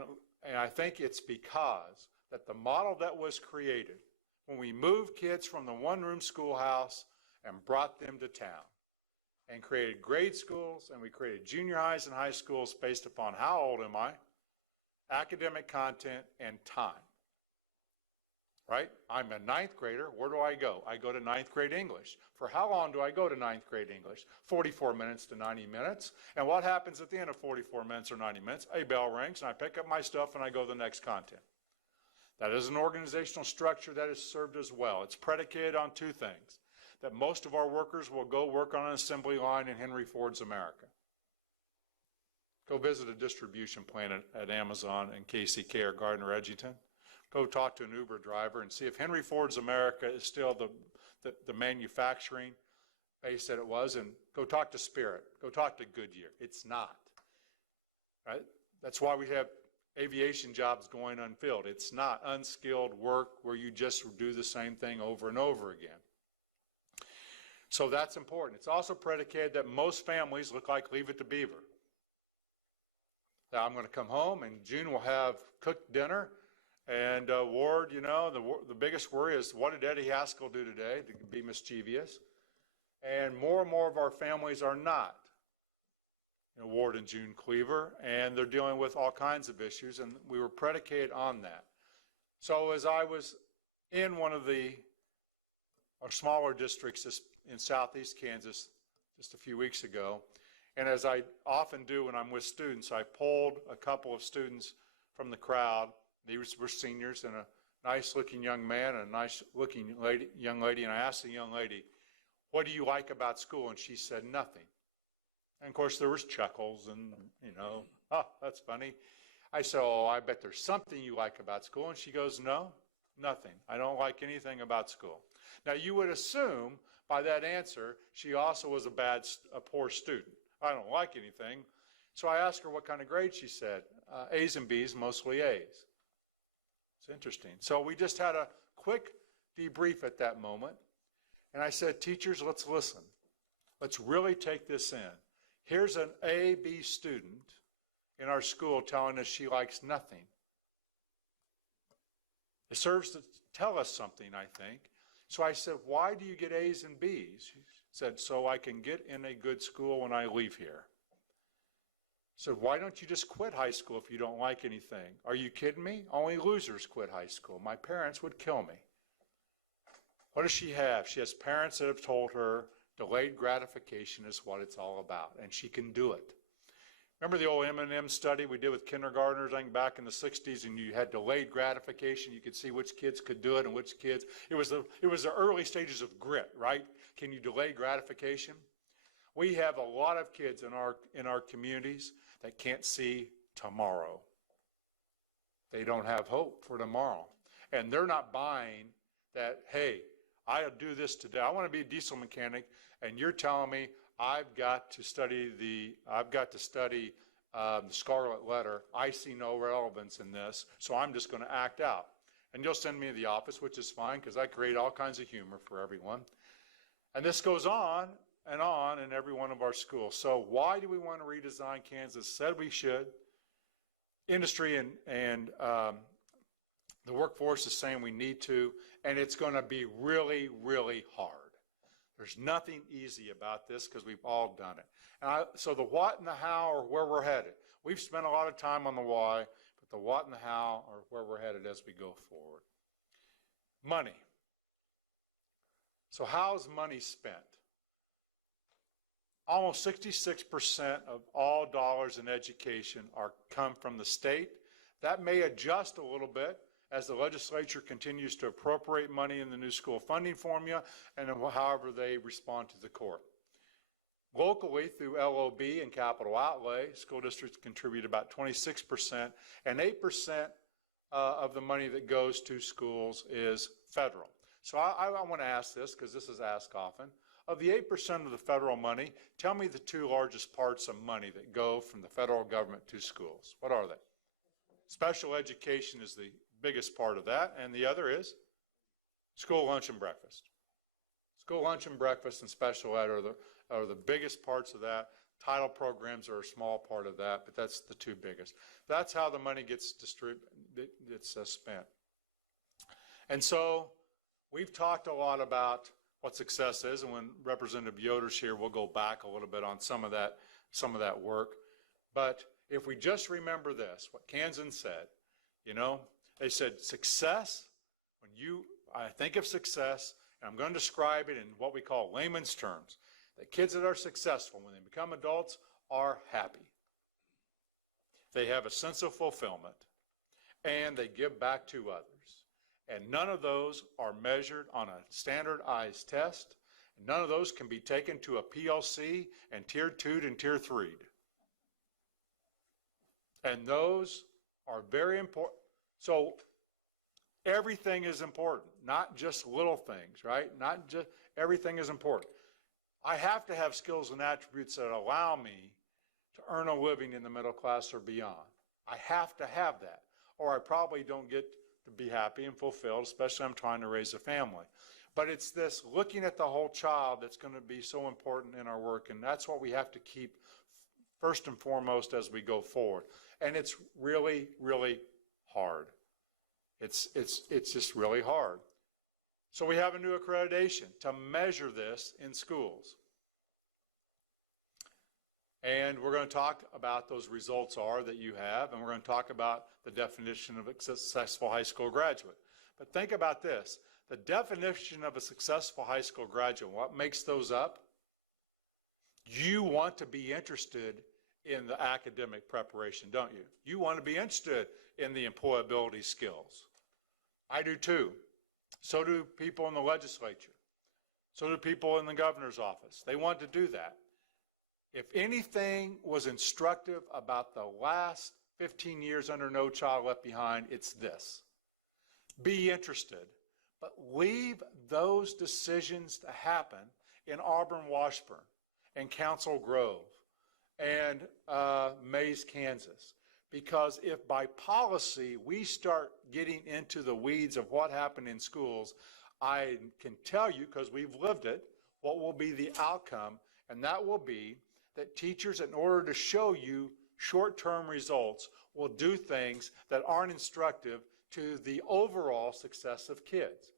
I think it's because that the model that was created when we moved kids from the one-room schoolhouse and brought them to town and created grade schools, and we created junior highs and high schools based upon how old am I, academic content, and time. Right? I'm a 9th grader. Where do I go? I go to 9th grade English. For how long do I go to 9th grade English? 44 minutes to 90 minutes. And what happens at the end of 44 minutes or 90 minutes? A bell rings, and I pick up my stuff, and I go to the next content. That is an organizational structure that has served us well. It's predicated on 2 things: that most of our workers will go work on an assembly line in Henry Ford's America. Go visit a distribution plant at Amazon in KCK or Gardner Edgerton. Go talk to an Uber driver and see if Henry Ford's America is still the manufacturing base that it was, and go talk to Spirit. Go talk to Goodyear. It's not. Right? That's why we have aviation jobs going unfilled. It's not unskilled work where you just do the same thing over and over again. So that's important. It's also predicated that most families look like Leave It to Beaver. Now I'm going to come home, and June will have cooked dinner. And Ward, the biggest worry is, what did Eddie Haskell do today to be mischievous? And more of our families are not. Ward and June Cleaver, and they're dealing with all kinds of issues, and we were predicated on that. So as I was in one of our smaller districts in southeast Kansas just a few weeks ago, and as I often do when I'm with students, I polled a couple of students from the crowd. These were seniors, and a nice-looking young man and a nice-looking young lady, and I asked the young lady, "What do you like about school?" And she said, "Nothing." And, of course, there was chuckles and, "Oh, that's funny." I said, "Oh, I bet there's something you like about school." And she goes, "No, Nothing. I don't like anything about school. Now, you would assume by that answer, she also was a poor student. I don't like anything. So I asked her what kind of grade she said. A's and B's, mostly A's. It's interesting. So we just had a quick debrief at that moment. And I said, teachers, let's listen. Let's really take this in. Here's an A, B student in our school telling us she likes nothing. It serves to tell us something, I think. So I said, why do you get A's and B's? She said, so I can get in a good school when I leave here. I said, why don't you just quit high school if you don't like anything? Are you kidding me? Only losers quit high school. My parents would kill me. What does she have? She has parents that have told her delayed gratification is what it's all about, and she can do it. Remember the old M&M study we did with kindergartners, I think back in the 60s, and you had delayed gratification. You could see which kids could do it and which kids. It was the early stages of grit, right? Can you delay gratification? We have a lot of kids in our communities that can't see tomorrow. They don't have hope for tomorrow. And they're not buying that, hey, I'll do this today. I want to be a diesel mechanic, and you're telling me I've got to study the Scarlet Letter. I see no relevance in this, so I'm just going to act out. And you'll send me to the office, which is fine because I create all kinds of humor for everyone. And this goes on in every one of our schools. So why do we want to redesign Kansas? Said we should. Industry and the workforce is saying we need to, and it's going to be really, really hard. There's nothing easy about this because we've all done it. And so the what and the how are where we're headed. We've spent a lot of time on the why, but the what and the how are where we're headed as we go forward. Money. So how's money spent? Almost 66% of all dollars in education come from the state. That may adjust a little bit as the legislature continues to appropriate money in the new school funding formula and however they respond to the court. Locally, through LOB and capital outlay, school districts contribute about 26%, and 8% of the money that goes to schools is federal. So I want to ask this because this is asked often. Of the 8% of the federal money, tell me the two largest parts of money that go from the federal government to schools. What are they? Special education is the biggest part of that, and the other is school lunch and breakfast. School lunch and breakfast and special ed are the biggest parts of that. Title programs are a small part of that, but that's the two biggest. That's how the money gets spent. And so we've talked a lot about what success is, and when Representative Yoder's here, we'll go back a little bit on some of that work. But if we just remember this, what Kansan said, they said success, I think of success, and I'm going to describe it in what we call layman's terms, that kids that are successful when they become adults are happy. They have a sense of fulfillment, and they give back to others. And none of those are measured on a standardized test. None of those can be taken to a PLC and tier 2'd and tier 3'd. And those are very important. So everything is important, not just little things, right? Not just everything is important. I have to have skills and attributes that allow me to earn a living in the middle class or beyond. I have to have that, or I probably don't get to be happy and fulfilled, especially I'm trying to raise a family. But it's this looking at the whole child that's going to be so important in our work, and that's what we have to keep first and foremost as we go forward. And it's really, really hard. It's just really hard. So we have a new accreditation to measure this in schools. And we're going to talk about those results that you have, and we're going to talk about the definition of a successful high school graduate. But think about this. The definition of a successful high school graduate, what makes those up? You want to be interested in the academic preparation, don't you? You want to be interested in the employability skills. I do too. So do people in the legislature. So do people in the governor's office. They want to do that. If anything was instructive about the last 15 years under No Child Left Behind, it's this. be interested, but leave those decisions to happen in Auburn, Washburn, and Council Grove, and Mays, Kansas. Because if by policy we start getting into the weeds of what happened in schools, I can tell you, because we've lived it, what will be the outcome, and that will be that teachers, in order to show you short-term results, will do things that aren't instructive to the overall success of kids.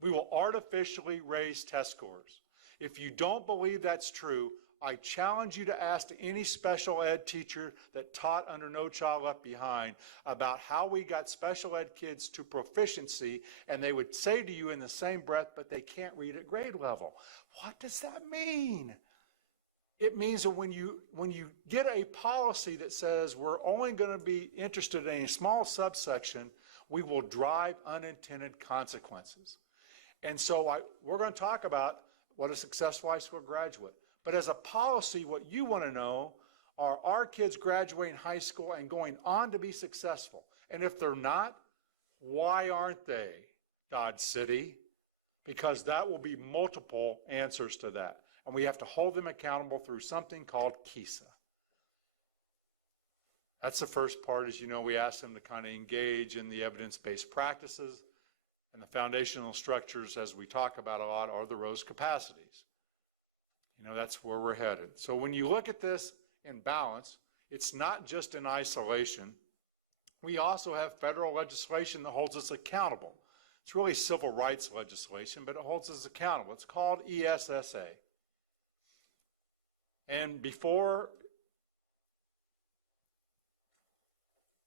We will artificially raise test scores. If you don't believe that's true, I challenge you to ask any special ed teacher that taught under No Child Left Behind about how we got special ed kids to proficiency, and they would say to you in the same breath, but they can't read at grade level. What does that mean? It means that when you get a policy that says we're only going to be interested in a small subsection, we will drive unintended consequences. And so we're going to talk about what a successful high school graduate. But as a policy, what you want to know are our kids graduating high school and going on to be successful? And if they're not, why aren't they, Dodge City? Because that will be multiple answers to that. And we have to hold them accountable through something called KISA. That's the first part. As you know, we ask them to kind of engage in the evidence-based practices, and the foundational structures, as we talk about a lot, are the Rose capacities. You know, that's where we're headed. So when you look at this in balance, it's not just in isolation. We also have federal legislation that holds us accountable. It's really civil rights legislation, but it holds us accountable. It's called ESSA. And before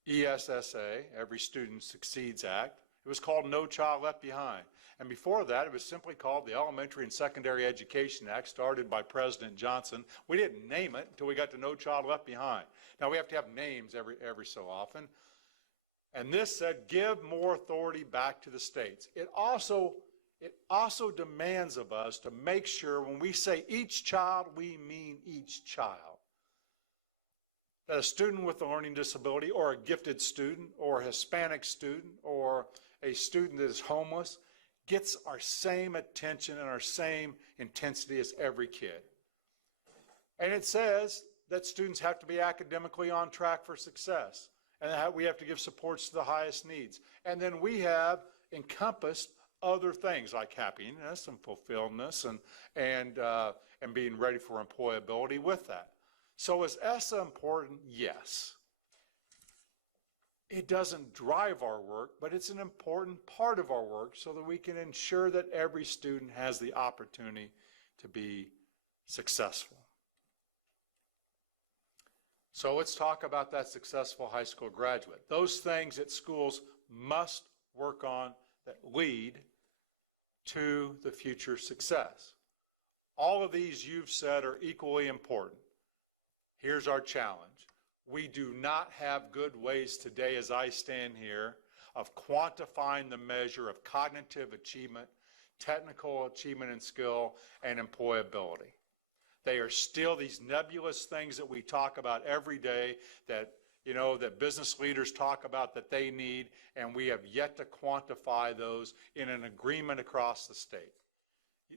ESSA, Every Student Succeeds Act, it was called No Child Left Behind. And before that, it was simply called the Elementary and Secondary Education Act, started by President Johnson. We didn't name it until we got to No Child Left Behind. Now, we have to have names every so often. And this said, give more authority back to the states. It also demands of us to make sure when we say each child, we mean each child. That a student with a learning disability, or a gifted student, or a Hispanic student, or a student that is homeless, gets our same attention and our same intensity as every kid. And it says that students have to be academically on track for success, and that we have to give supports to the highest needs. And then we have encompassed other things like happiness and fulfilledness and being ready for employability with that. So is ESSA important? Yes. It doesn't drive our work, but it's an important part of our work so that we can ensure that every student has the opportunity to be successful. So let's talk about that successful high school graduate. Those things that schools must work on that lead to the future success. All of these you've said are equally important. Here's our challenge. We do not have good ways today, as I stand here, of quantifying the measure of cognitive achievement, technical achievement and skill, and employability. They are still these nebulous things that we talk about every day that, you know, that business leaders talk about that they need, and we have yet to quantify those in an agreement across the state.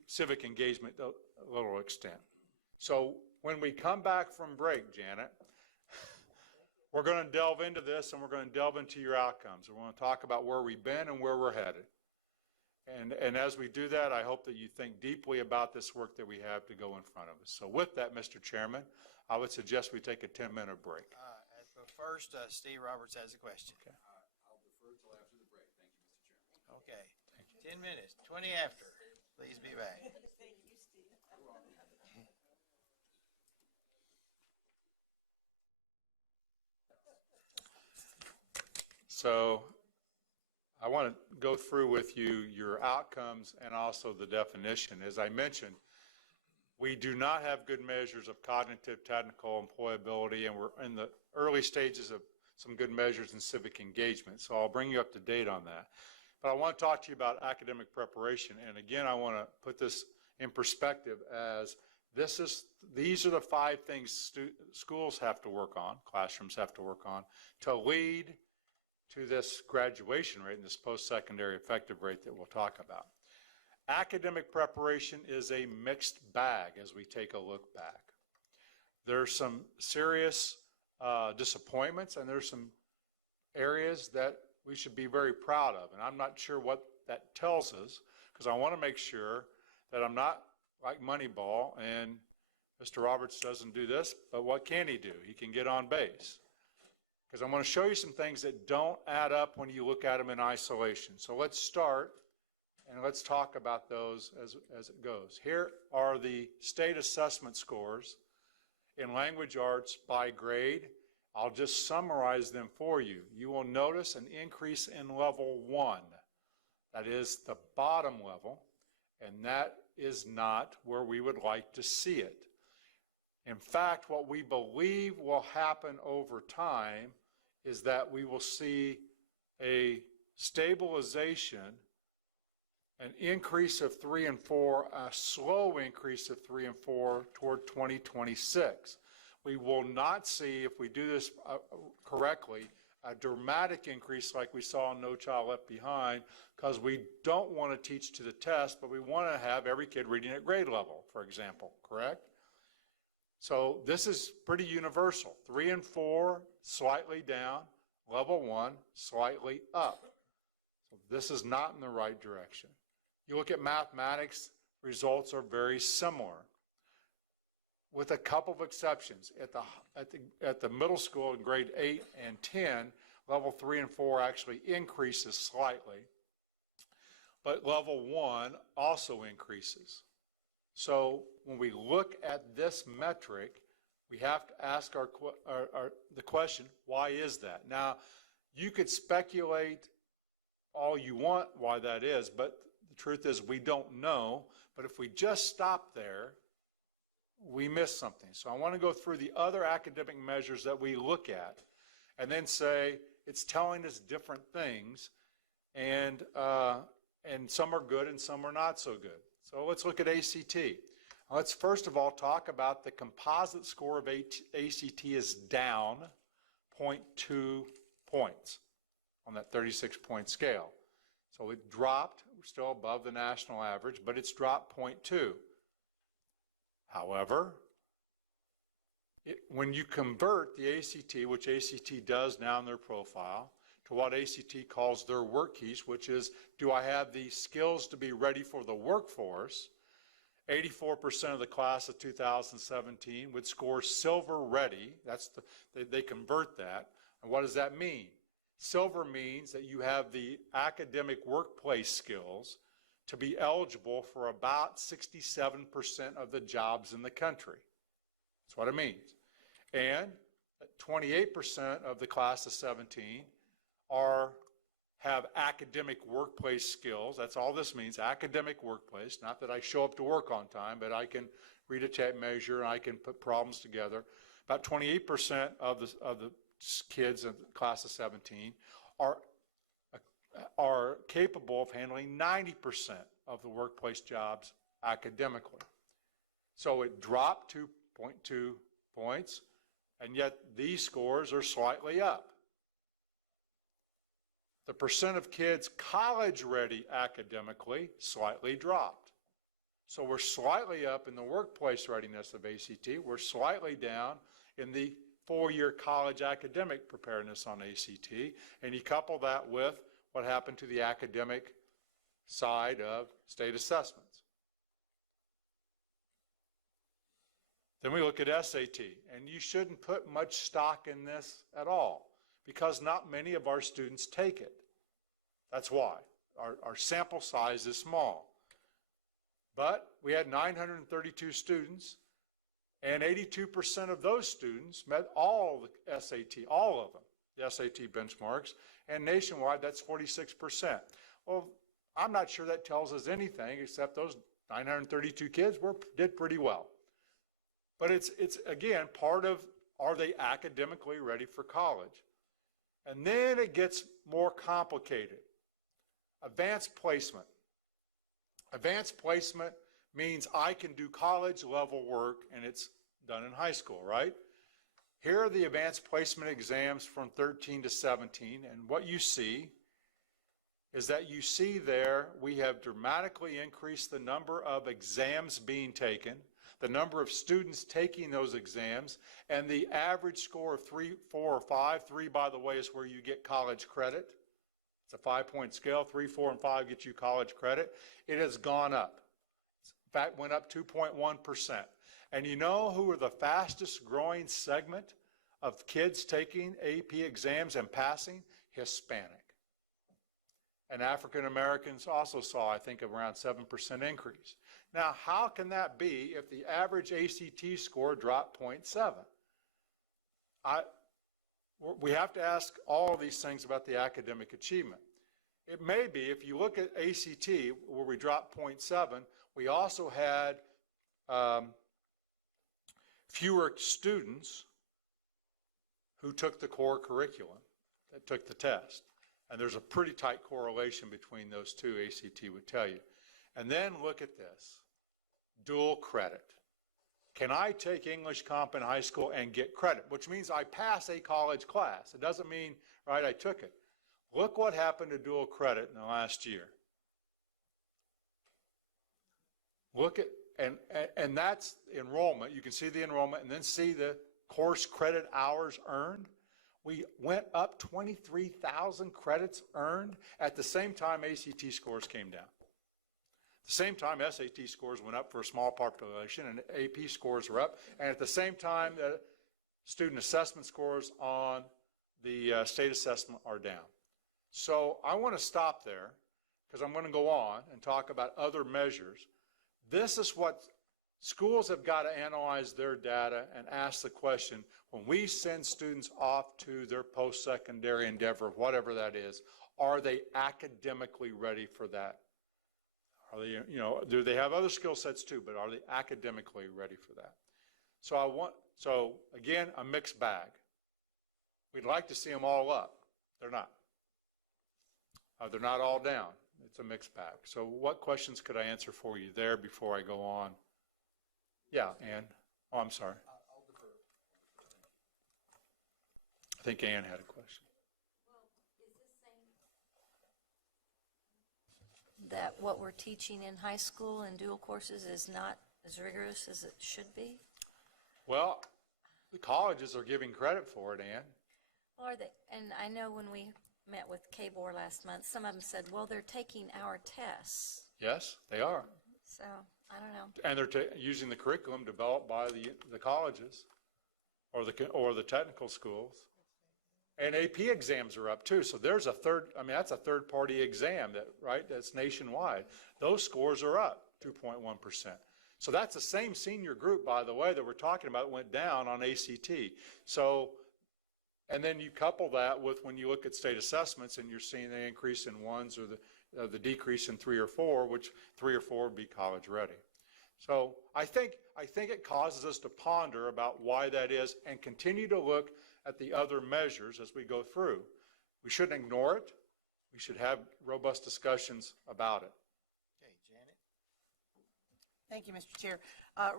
Civic engagement, to a little extent. So when we come back from break, Janet, we're going to delve into this, and we're going to delve into your outcomes. We're going to talk about where we've been and where we're headed. And as we do that, I hope that you think deeply about this work that we have to go in front of us. So with that, Mr. Chairman, I would suggest we take a 10-minute break. But first, Steve Roberts has a question. I'll defer till after the break. Thank you, Mr. Chairman. Okay. 10 minutes, 20 after. Please be back. So I want to go through with you your outcomes and also the definition. As I mentioned, we do not have good measures of cognitive, technical, employability, and we're in the early stages of some good measures in civic engagement. So I'll bring you up to date on that. But I want to talk to you about academic preparation. And again, I want to put this in perspective as these are the 5 things schools have to work on, classrooms have to work on, to lead to this graduation rate and this post-secondary effective rate that we'll talk about. Academic preparation is a mixed bag as we take a look back. There's some serious disappointments, and there's some areas that we should be very proud of. And I'm not sure what that tells us, because I want to make sure that I'm not like Moneyball and Mr. Roberts doesn't do this, but what can he do? He can get on base. Because I'm going to show you some things that don't add up when you look at them in isolation. So let's start, and let's talk about those as it goes. Here are the state assessment scores in language arts by grade. I'll just summarize them for you. You will notice an increase in level 1. That is the bottom level, and that is not where we would like to see it. In fact, what we believe will happen over time is that we will see a stabilization, an increase of 3 and 4, a slow increase of 3 and 4 toward 2026. We will not see, if we do this correctly, a dramatic increase like we saw in No Child Left Behind, because we don't want to teach to the test, but we want to have every kid reading at grade level, for example, correct? So this is pretty universal. 3 and 4, slightly down. Level 1, slightly up. So this is not in the right direction. You look at mathematics, results are very similar, with a couple of exceptions. At the middle school in grade 8 and 10, level 3 and 4 actually increases slightly, but level 1 also increases. So when we look at this metric, we have to ask the question, why is that? Now, you could speculate all you want why that is, but the truth is we don't know. But if we just stop there, we miss something. So I want to go through the other academic measures that we look at and then say it's telling us different things, and some are good and some are not so good. So let's look at ACT. Let's first of all talk about the composite score of ACT is down 0.2 points on that 36-point scale. So it dropped. We're still above the national average, but it's dropped 0.2. However, when you convert the ACT, which ACT does now in their profile, to what ACT calls their work keys, which is, do I have the skills to be ready for the workforce? 84% of the class of 2017 would score silver ready. They convert that. And what does that mean? Silver means that you have the academic workplace skills to be eligible for about 67% of the jobs in the country. That's what it means. And 28% of the class of 17 have academic workplace skills. That's all this means, academic workplace. Not that I show up to work on time, but I can read a tape measure and I can put problems together. About 28% of the kids in the class of 17 are capable of handling 90% of the workplace jobs academically. So it dropped 2.2 points, and yet these scores are slightly up. The percent of kids college ready academically slightly dropped. So we're slightly up in the workplace readiness of ACT. We're slightly down in the 4-year college academic preparedness on ACT. And you couple that with what happened to the academic side of state assessments. Then we look at SAT, and you shouldn't put much stock in this at all, because not many of our students take it. That's why. Our sample size is small. But we had 932 students, and 82% of those students met all the SAT, all of them, the SAT benchmarks, and nationwide that's 46%. Well, I'm not sure that tells us anything except those 932 kids did pretty well. But it's again, part of, are they academically ready for college? And then it gets more complicated. Advanced placement. Advanced placement means I can do college level work and it's done in high school, right? Here are the advanced placement exams from 13 to 17, and what you see is that you see there we have dramatically increased the number of exams being taken, the number of students taking those exams, and the average score of 3, 4, or 5. 3, by the way, is where you get college credit. It's a 5-point scale. 3, 4, and 5 get you college credit. It has gone up. In fact, went up 2.1%. And you know who are the fastest growing segment of kids taking AP exams and passing? Hispanic. And African Americans also saw, I think, around 7% increase. Now, how can that be if the average ACT score dropped 0.7? We have to ask all of these things about the academic achievement. It may be, if you look at ACT, where we dropped 0.7, we also had fewer students who took the core curriculum, that took the test. And there's a pretty tight correlation between those two, ACT would tell you. And then look at this, dual credit. Can I take English Comp in high school and get credit? Which means I pass a college class. It doesn't mean, right, I took it. Look what happened to dual credit in the last year. Look at, and that's enrollment. You can see the enrollment and then see the course credit hours earned. We went up 23,000 credits earned. At the same time, ACT scores came down. At the same time, SAT scores went up for a small population, and AP scores were up. And at the same time, the student assessment scores on the state assessment are down. So I want to stop there because I'm going to go on and talk about other measures. This is what schools have got to analyze their data and ask the question, when we send students off to their post-secondary endeavor, whatever that is, are they academically ready for that? Are they, you know, do they have other skill sets too, but are they academically ready for that? So again, a mixed bag. We'd like to see them all up. They're not. They're not all down. It's a mixed bag. So what questions could I answer for you there before I go on? Yeah, Ann. Oh, I'm sorry. I'll defer. I think Ann had a question. That what we're teaching in high school and dual courses is not as rigorous as it should be? Well, the colleges are giving credit for it, Ann. Are they? And I know when we met with KBOR last month, some of them said, well, they're taking our tests. Yes, they are. So, I don't know. And they're using the curriculum developed by the colleges or the technical schools. And AP exams are up too. So there's a third, I mean, that's a third-party exam, that's nationwide. Those scores are up 2.1%. So that's the same senior group, by the way, that we're talking about went down on ACT. So, and then you couple that with when you look at state assessments and you're seeing the increase in ones or the decrease in 3 or 4, which 3 or 4 would be college ready. So I think it causes us to ponder about why that is and continue to look at the other measures as we go through. We shouldn't ignore it. We should have robust discussions about it. Okay, Janet? Thank you, Mr. Chair.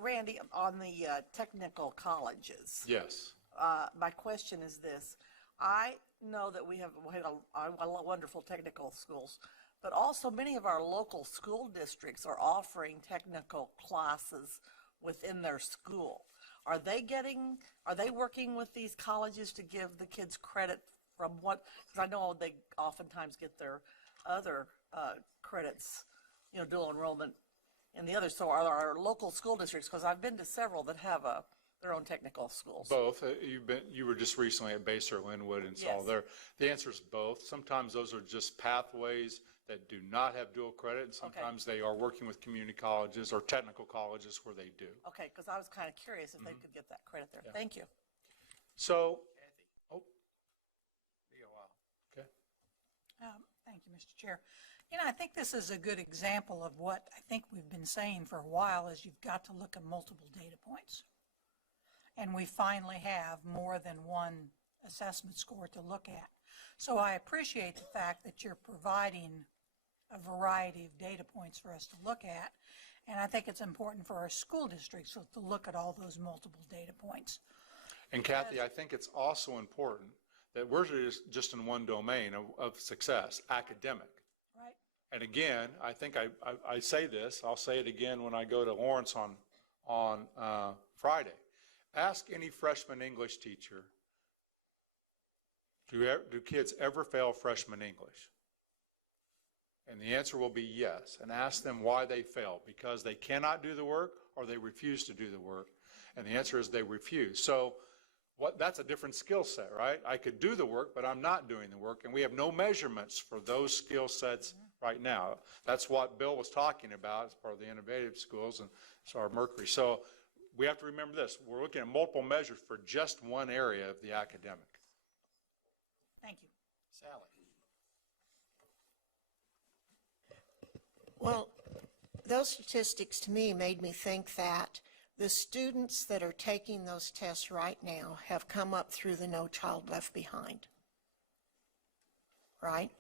Randy, on the technical colleges. Yes. My question is this. I know that we have wonderful technical schools, but also many of our local school districts are offering technical classes within their school. Are they working with these colleges to give the kids credit from what, because I know they oftentimes get their other credits, dual enrollment in the others. So are our local school districts, because I've been to several that have their own technical schools. Both. You were just recently at Base or Linwood and saw Yes. there. The answer is both. Sometimes those are just pathways that do not have dual credit, and sometimes they are working with community colleges or technical colleges where they do. Okay, because I was kind of curious if they could get that credit there. Yeah. Thank you. So, Be a while. okay. Thank you, Mr. Chair. I think this is a good example of what I think we've been saying for a while is you've got to look at multiple data points. And we finally have more than one assessment score to look at. So I appreciate the fact that you're providing a variety of data points for us to look at. And I think it's important for our school districts to look at all those multiple data points. And Kathy, I think it's also important that we're just in one domain of success, academic. Right. And again, I think I say this, I'll say it again when I go to Lawrence on Friday. Ask any freshman English teacher, do kids ever fail freshman English? And the answer will be yes. And ask them why they fail, because they cannot do the work or they refuse to do the work. And the answer is they refuse. So that's a different skill set, right? I could do the work, but I'm not doing the work. And we have no measurements for those skill sets right now. That's what Bill was talking about as part of the innovative schools and so our Mercury. So we have to remember this. We're looking at multiple measures for just one area of the academic. Thank you. Sally. Well, those statistics to me made me think that the students that are taking those tests right now have come up through the No Child Left Behind, right?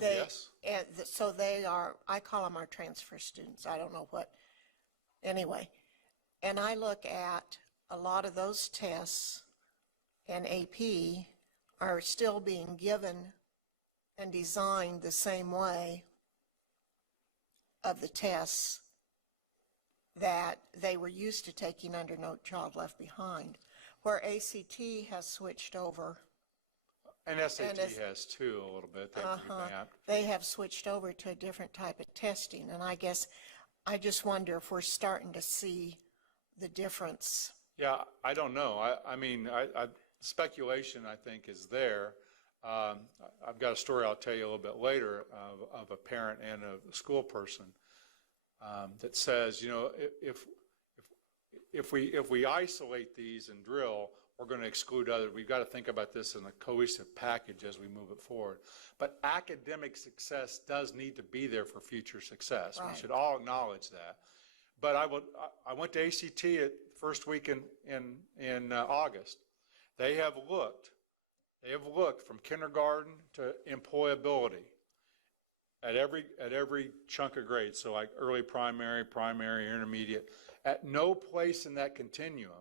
Yes. So they are, I call them our transfer students. I don't know what, anyway. And I look at a lot of those tests and AP are still being given and designed the same way of the tests that they were used to taking under No Child Left Behind, where ACT has switched over. And SAT has too, a little bit. They have switched over to a different type of testing, and I guess I just wonder if we're starting to see the difference. Yeah, I don't know. I mean, speculation, I think, is there. I've got a story I'll tell you a little bit later of a parent and a school person that says, you know, if we isolate these and drill, we're going to exclude others. We've got to think about this in a cohesive package as we move it forward. But academic success does need to be there for future success. Right. We should all acknowledge that. But I went to ACT at first week in August. They have looked from kindergarten to employability at every chunk of grade. So like early primary, intermediate. At no place in that continuum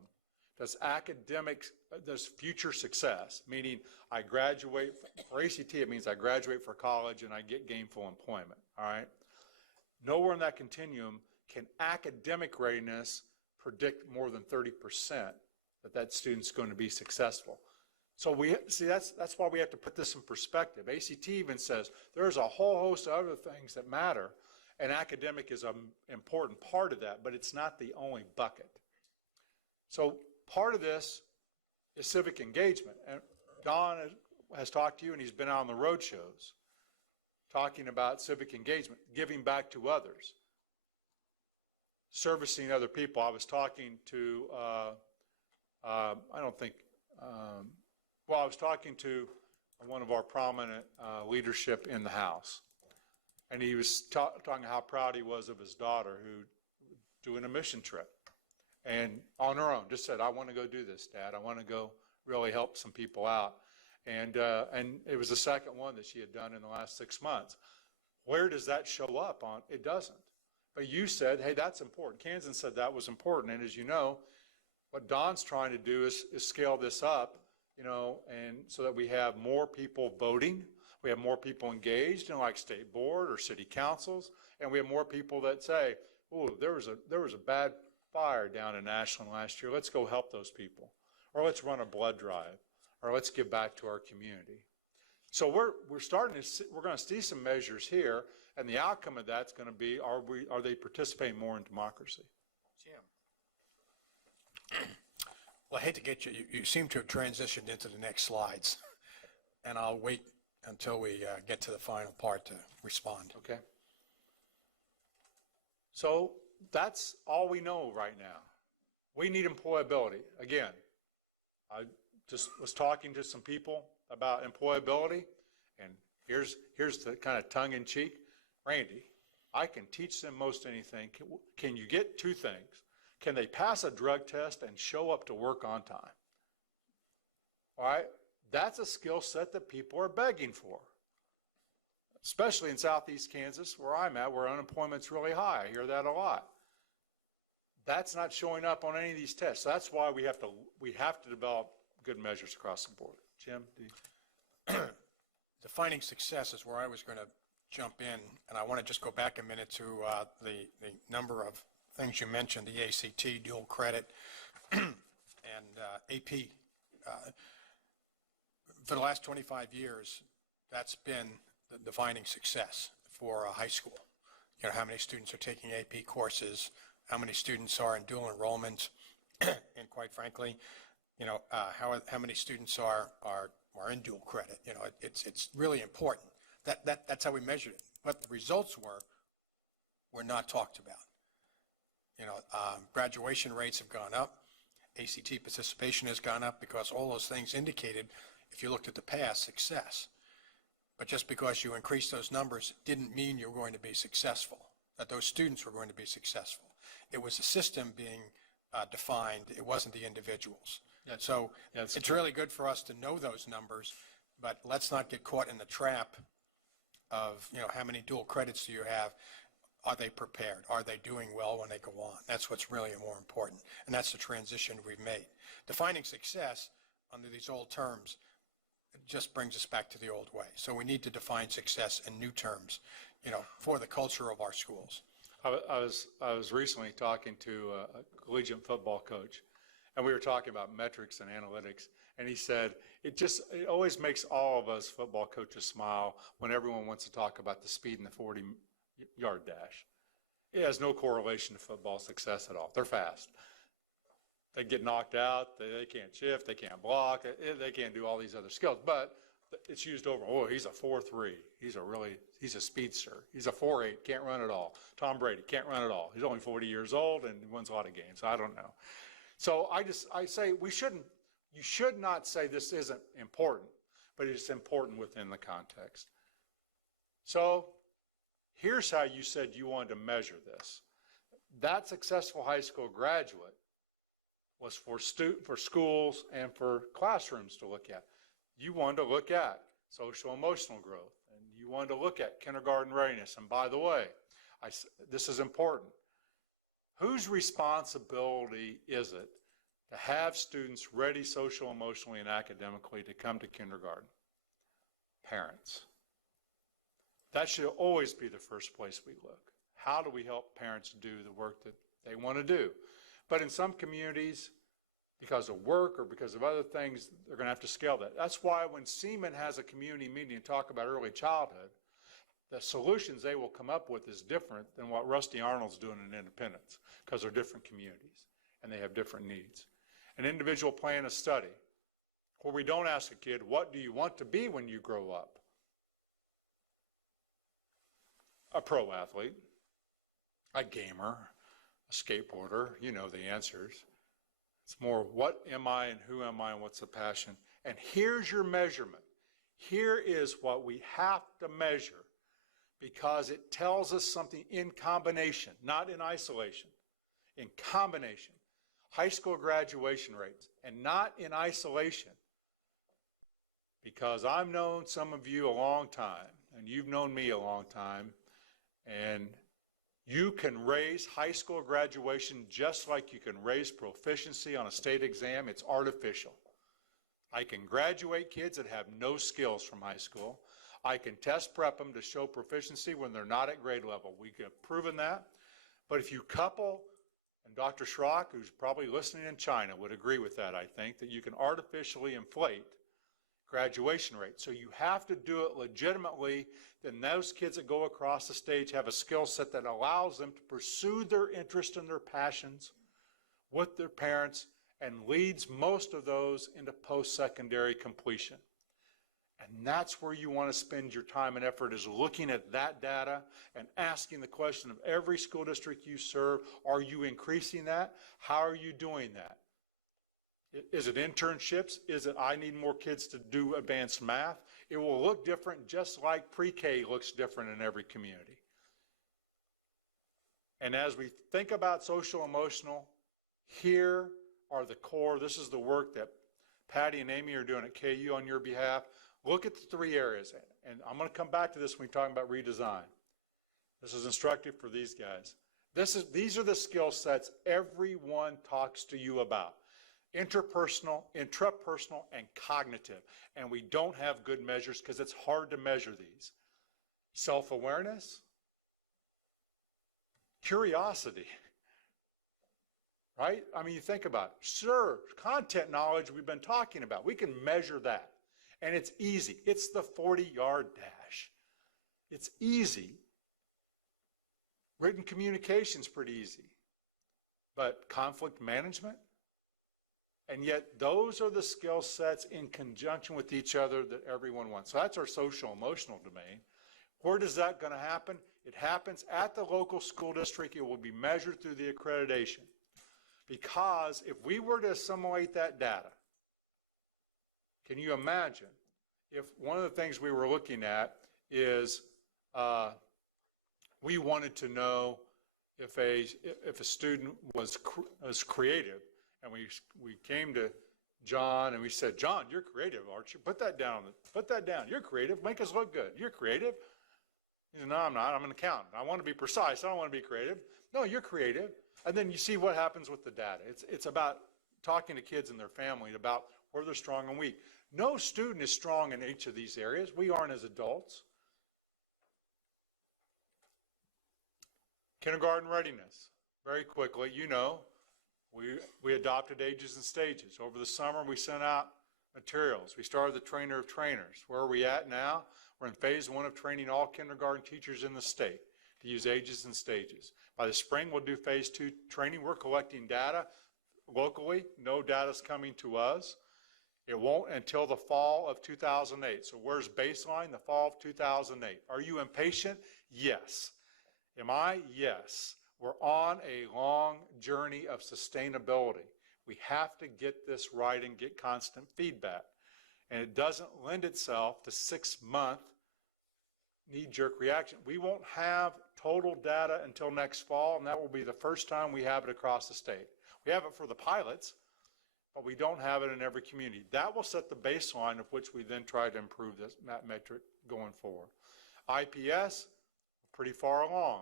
does future success, meaning I graduate, for ACT it means I graduate for college and I get gainful employment, all right? Nowhere in that continuum can academic readiness predict more than 30% that student's going to be successful. So that's why we have to put this in perspective. ACT even says there's a whole host of other things that matter, and academic is an important part of that, but it's not the only bucket. So part of this is civic engagement. And Don has talked to you, and he's been out on the road shows talking about civic engagement, giving back to others, servicing other people. I was talking to, I was talking to one of our prominent leadership in the House, and he was talking how proud he was of his daughter who doing a mission trip, and on her own just said, I want to go do this, Dad. I want to go really help some people out. And it was the second one that she had done in the last 6 months. Where does that show up on? It doesn't. But you said, hey, that's important. Kansan said that was important. And as you know, what Don's trying to do is scale this up, you know, and so that we have more people voting, we have more people engaged in like state board or city councils, and we have more people that say, oh, there was a bad fire down in Ashland last year. Let's go help those people. Or let's run a blood drive. Or let's give back to our community. So we're starting to see, we're going to see some measures here, and the outcome of that's going to be, are they participating more in democracy? Jim. Well, I hate to get you, you seem to have transitioned into the next slides, and I'll wait until we get to the final part to respond. Okay. So that's all we know right now. We need employability. Again, I just was talking to some people about employability, and here's the kind of tongue-in-cheek. Randy, I can teach them most anything. Can you get two things? Can they pass a drug test and show up to work on time? All right? That's a skill set that people are begging for, especially in southeast Kansas, where I'm at, where unemployment's really high. I hear that a lot. That's not showing up on any of these tests. So that's why we have to develop good measures across the board. Jim, do you? Defining success is where I was going to jump in, and I want to just go back a minute to the number of things you mentioned, the ACT, dual credit, and AP. For the last 25 years, that's been the defining success for a high school. You know, how many students are taking AP courses, how many students are in dual enrollment, and quite frankly, you know, how many students are in dual credit. You know, it's really important. That's how we measured it. What the results were not talked about. You know, graduation rates have gone up. ACT participation has gone up because all those things indicated, if you looked at the past, success. But just because you increased those numbers didn't mean you were going to be successful, that those students were going to be successful. It was a system being defined. It wasn't the individuals. So it's really good for us to know those numbers, but let's not get caught in the trap of, you know, how many dual credits do you have? Are they prepared? Are they doing well when they go on? That's what's really more important, and that's the transition we've made. Defining success under these old terms just brings us back to the old way. So we need to define success in new terms, you know, for the culture of our schools. I was recently talking to a collegiate football coach, and we were talking about metrics and analytics, and he said, it always makes all of us football coaches smile when everyone wants to talk about the speed in the 40-yard dash. It has no correlation to football success at all. They're fast. They get knocked out, they can't shift, they can't block, they can't do all these other skills, but it's used over, oh, he's a 4.3, he's a speedster, he's a 4.8, can't run at all. Tom Brady can't run at all. He's only 40 years old and wins a lot of games. I don't know. So I say you should not say this isn't important, but it's important within the context. So here's how you said you wanted to measure this. That successful high school graduate was for schools and for classrooms to look at. You wanted to look at social emotional growth, and you wanted to look at kindergarten readiness. And by the way, this is important. Whose responsibility is it to have students ready social, emotionally, and academically to come to kindergarten? Parents. That should always be the first place we look. How do we help parents do the work that they want to do? But in some communities, because of work or because of other things, they're going to have to scale that. That's why when Seaman has a community meeting and talk about early childhood, the solutions they will come up with is different than what Rusty Arnold's doing in Independence, because they're different communities and they have different needs. An individual plan of study, where we don't ask a kid, what do you want to be when you grow up? A pro athlete, a gamer, a skateboarder, you know the answers. It's more, what am I and who am I and what's the passion? And here's your measurement. Here is what we have to measure, because it tells us something in combination, not in isolation, in combination. High school graduation rates, and not in isolation, because I've known some of you a long time, and you've known me a long time, and you can raise high school graduation just like you can raise proficiency on a state exam. It's artificial. I can graduate kids that have no skills from high school. I can test prep them to show proficiency when they're not at grade level. We have proven that. But if you couple, and Dr. Schrock, who's probably listening in China, would agree with that, I think, that you can artificially inflate graduation rate. So you have to do it legitimately. Then those kids that go across the stage have a skill set that allows them to pursue their interest and their passions with their parents, and leads most of those into post-secondary completion. And that's where you want to spend your time and effort, is looking at that data and asking the question of every school district you serve, are you increasing that? How are you doing that? Is it internships? Is it I need more kids to do advanced math? It will look different, just like pre-K looks different in every community. And as we think about social emotional, here are the core. This is the work that Patty and Amy are doing at KU on your behalf. Look at the three areas, and I'm going to come back to this when we talk about redesign. This is instructive for these guys. These are the skill sets everyone talks to you about. Interpersonal, intrapersonal, and cognitive. And we don't have good measures because it's hard to measure these. Self-awareness, curiosity, right? I mean, you think about it. Sure, content knowledge we've been talking about. We can measure that. And it's easy. It's the 40-yard dash. It's easy. Written communication's pretty easy. But conflict management? And yet those are the skill sets in conjunction with each other that everyone wants. So that's our social emotional domain. Where does that going to happen? It happens at the local school district. It will be measured through the accreditation. Because if we were to assimilate that data, can you imagine if one of the things we were looking at is we wanted to know if a student was creative, and we came to John and we said, John, you're creative, aren't you? Put that down. Put that down. You're creative. Make us look good. You're creative. He said, no, I'm not. I'm an accountant. I want to be precise. I don't want to be creative. No, you're creative. And then you see what happens with the data. It's about talking to kids and their family about where they're strong and weak. No student is strong in each of these areas. We aren't as adults. Kindergarten readiness. Very quickly, you know, we adopted ages and stages. Over the summer, we sent out materials. We started the trainer of trainers. Where are we at now? We're in phase 1 of training all kindergarten teachers in the state to use ages and stages. By the spring, we'll do phase 2 training. We're collecting data locally. No data's coming to us. It won't until the fall of 2008. So where's baseline? The fall of 2008. Are you impatient? Yes. Am I? Yes. We're on a long journey of sustainability. We have to get this right and get constant feedback. And it doesn't lend itself to 6-month knee-jerk reaction. We won't have total data until next fall, and that will be the first time we have it across the state. We have it for the pilots, but we don't have it in every community. That will set the baseline of which we then try to improve that metric going forward. IPS, pretty far along.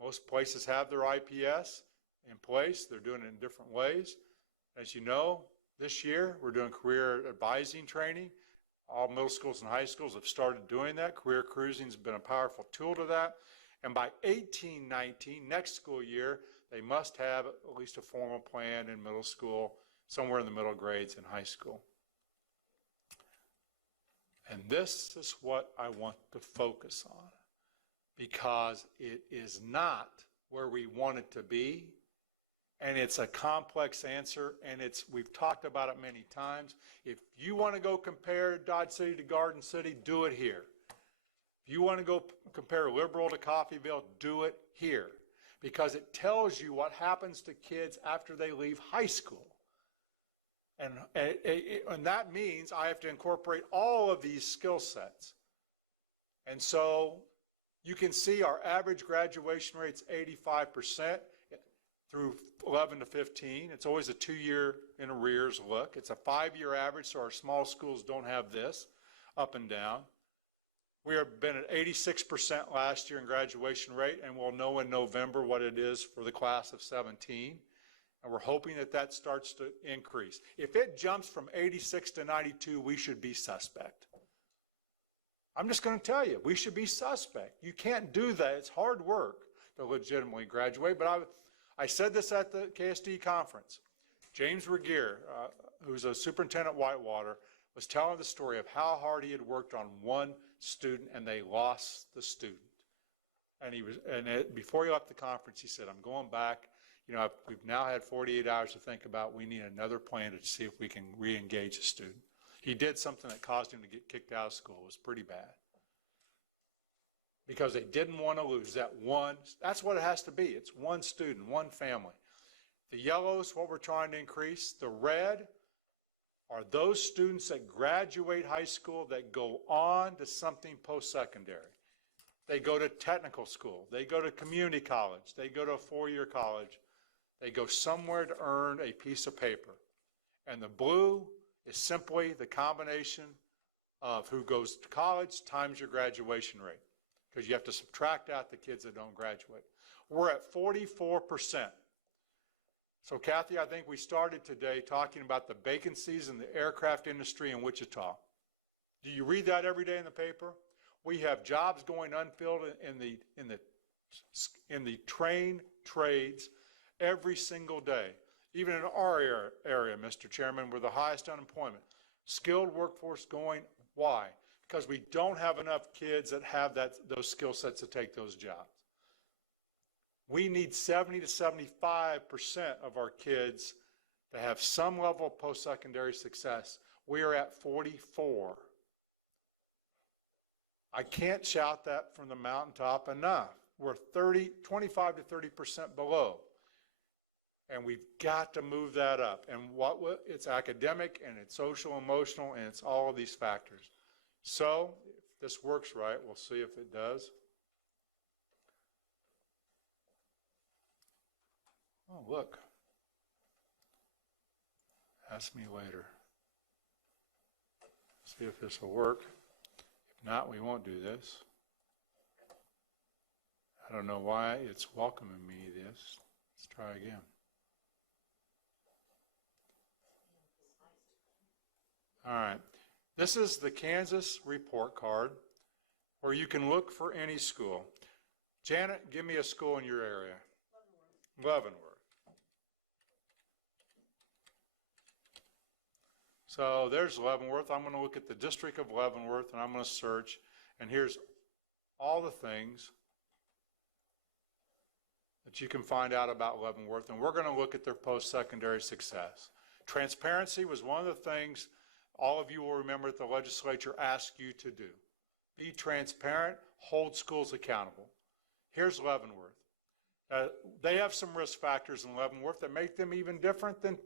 Most places have their IPS in place. They're doing it in different ways. As you know, this year we're doing career advising training. All middle schools and high schools have started doing that. Career cruising has been a powerful tool to that. And by 18-19, next school year, they must have at least a formal plan in middle school, somewhere in the middle grades in high school. And this is what I want to focus on, because it is not where we want it to be, and it's a complex answer, and we've talked about it many times. If you want to go compare Dodge City to Garden City, do it here. If you want to go compare Liberal to Coffeyville, do it here, because it tells you what happens to kids after they leave high school. And that means I have to incorporate all of these skill sets. And so you can see our average graduation rate's 85% through 11 to 15. It's always a 2-year in arrears look. It's a 5-year average, so our small schools don't have this up and down. We have been at 86% last year in graduation rate, and we'll know in November what it is for the class of 17. And we're hoping that that starts to increase. If it jumps from 86 to 92, we should be suspect. I'm just going to tell you, we should be suspect. You can't do that. It's hard work to legitimately graduate. But I said this at the KSDE conference. James Regier, who's a superintendent at Whitewater, was telling the story of how hard he had worked on one student, and they lost the student. And before he left the conference, he said, I'm going back. You know, we've now had 48 hours to think about, we need another plan to see if we can re-engage the student. He did something that caused him to get kicked out of school. It was pretty bad. Because they didn't want to lose that one. That's what it has to be. It's one student, one family. The yellow is what we're trying to increase. The red are those students that graduate high school that go on to something post-secondary. They go to technical school. They go to community college. They go to a 4-year college. They go somewhere to earn a piece of paper. And the blue is simply the combination of who goes to college times your graduation rate, because you have to subtract out the kids that don't graduate. We're at 44%. So Kathy, I think we started today talking about the vacancies in the aircraft industry in Wichita. Do you read that every day in the paper? We have jobs going unfilled in the train trades every single day. Even in our area, Mr. Chairman, we're the highest unemployment. Skilled workforce going, why? Because we don't have enough kids that have those skill sets to take those jobs. We need 70 to 75% of our kids to have some level of post-secondary success. We are at 44. I can't shout that from the mountaintop enough. We're 25 to 30% below. And we've got to move that up. And it's academic and it's social, emotional, and it's all of these factors. So if this works right, we'll see if it does. Oh, look. Ask me later. See if this will work. If not, we won't do this. I don't know why it's welcoming me this. Let's try again. All right. This is the Kansas report card where you can look for any school. Janet, give me a school in your area. Leavenworth. So there's Leavenworth. I'm going to look at the district of Leavenworth and I'm going to search. And here's all the things that you can find out about Leavenworth. And we're going to look at their post-secondary success. Transparency was one of the things all of you will remember that the legislature asked you to do. Be transparent, hold schools accountable. Here's Leavenworth. They have some risk factors in Leavenworth that make them even different than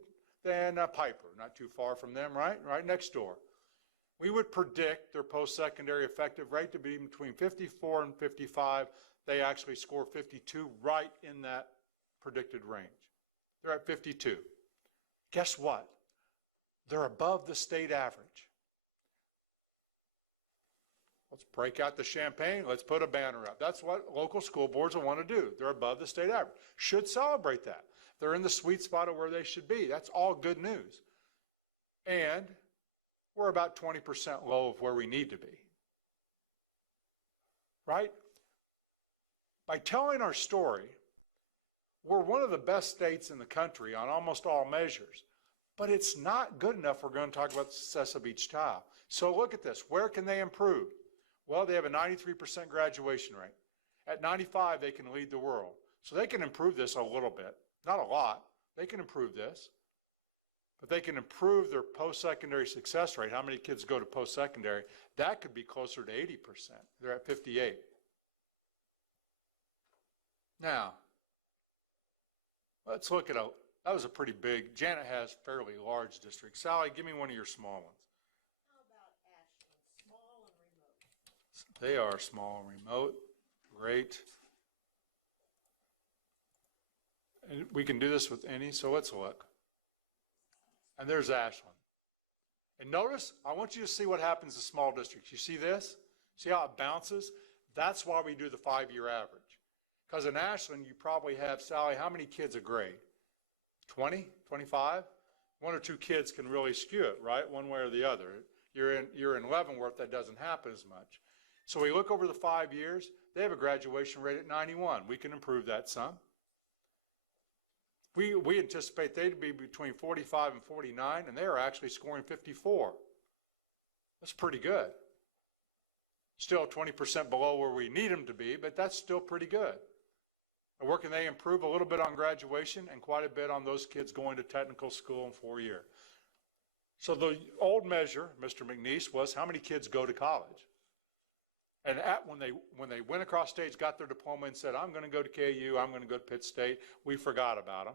Piper, not too far from them, right? Right next door. We would predict their post-secondary effective rate to be between 54 and 55. They actually score 52, right in that predicted range. They're at 52. Guess what? They're above the state average. Let's break out the champagne. Let's put a banner up. That's what local school boards will want to do. They're above the state average. Should celebrate that. They're in the sweet spot of where they should be. That's all good news. And we're about 20% low of where we need to be. Right? By telling our story, we're one of the best states in the country on almost all measures. But it's not good enough. We're going to talk about the success of each child. So look at this. Where can they improve? Well, they have a 93% graduation rate. At 95, they can lead the world. So they can improve this a little bit. Not a lot. They can improve this. But they can improve their post-secondary success rate. How many kids go to post-secondary? That could be closer to 80%. They're at 58. Now, let's look at that was a pretty big, Janet has fairly large districts. Sally, give me one of your small ones. How about Ashland, small and remote? They are small and remote. Great. And we can do this with any, so let's look. And there's Ashland. And notice, I want you to see what happens to small districts. You see this? See how it bounces? That's why we do the 5-year average. Because in Ashland, you probably have, Sally, how many kids a grade? 20, 25? One or two kids can really skew it, right? One way or the other. You're in Leavenworth, that doesn't happen as much. So we look over the 5 years, they have a graduation rate at 91. We can improve that some. We anticipate they'd be between 45 and 49, and they are actually scoring 54. That's pretty good. Still 20% below where we need them to be, but that's still pretty good. And where can they improve? A little bit on graduation and quite a bit on those kids going to technical school in 4 years. So the old measure, Mr. McNeese, was how many kids go to college. And when they went across stage, got their diploma and said, I'm going to go to KU, I'm going to go to Pitt State, we forgot about them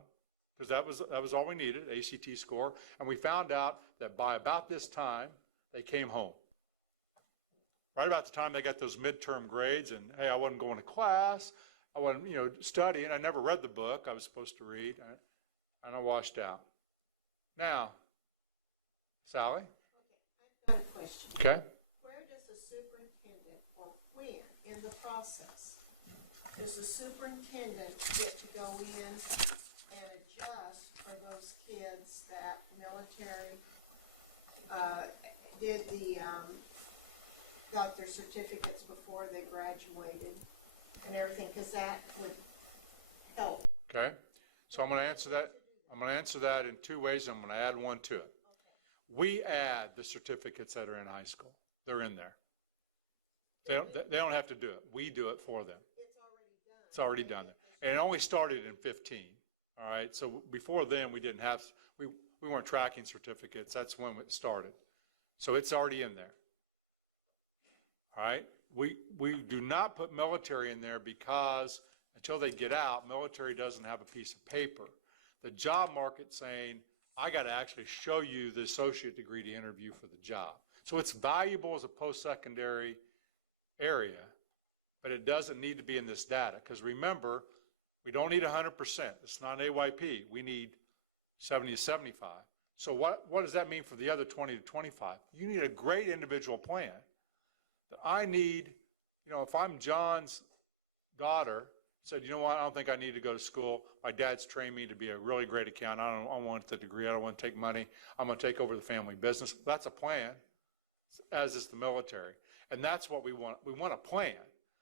because that was all we needed, ACT score. And we found out that by about this time, they came home. Right about the time they got those midterm grades and, hey, I wasn't going to class, I wasn't, studying, I never read the book I was supposed to read, and I washed out. Now, Sally? Okay, I've got a question. Okay. Where does the superintendent, or when in the process, does the superintendent get to go in and adjust for those kids that military, got their certificates before they graduated and everything, because that would help. Okay, so I'm going to answer that. I'm going to answer that in two ways. I'm going to add one to it. We add the certificates that are in high school. They're in there. They don't have to do it. We do it for them. It's already done there. And it only started in 15. All right. So before then, we didn't have, we weren't tracking certificates. That's when it started. So it's already in there. All right. We do not put military in there because until they get out, military doesn't have a piece of paper. The job market's saying, I got to actually show you the associate degree to interview for the job. So it's valuable as a post-secondary area, but it doesn't need to be in this data. Because remember, we don't need 100%. It's not an AYP. We need 70 to 75. So what does that mean for the other 20 to 25? You need a great individual plan. I need, if I'm John's daughter, said, you know what, I don't think I need to go to school. My dad's trained me to be a really great accountant. I don't want the degree. I don't want to take money. I'm going to take over the family business. That's a plan, as is the military. And that's what we want. We want a plan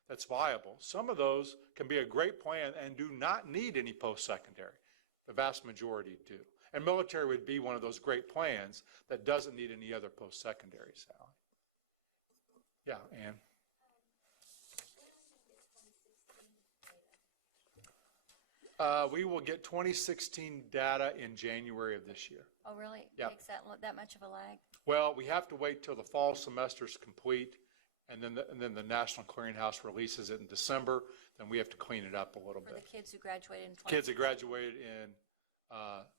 that's viable. Some of those can be a great plan and do not need any post-secondary. The vast majority do. And military would be one of those great plans that doesn't need any other post-secondary, Sally. Yeah, Ann. We will get 2016 data in January of this year. Oh, really? Yep. Takes that much of a lag? Well, we have to wait till the fall semester's complete, and then the National Clearinghouse releases it in December. Then we have to clean it up a little For bit. the kids who graduated in 20? Kids that graduated in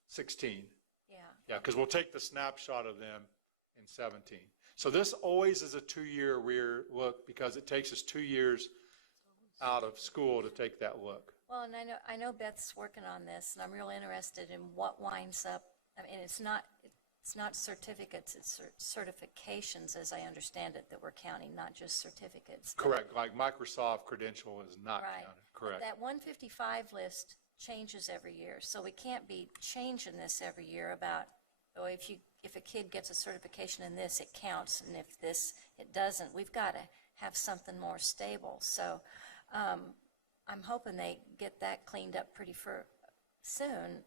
16. Yeah. Yeah, because we'll take the snapshot of them in 17. So this always is a 2-year rear look because it takes us 2 years out of school to take that look. Well, and I know Beth's working on this, and I'm real interested in what winds up. I mean, it's not certificates, it's certifications, as I understand it, that we're counting, not just certificates. Correct. Like Microsoft credential is not Right. counted. Correct. That 155 list changes every year, so we can't be changing this every year about, oh, if a kid gets a certification in this, it counts, and if this, it doesn't. We've got to have something more stable. So I'm hoping they get that cleaned up pretty soon,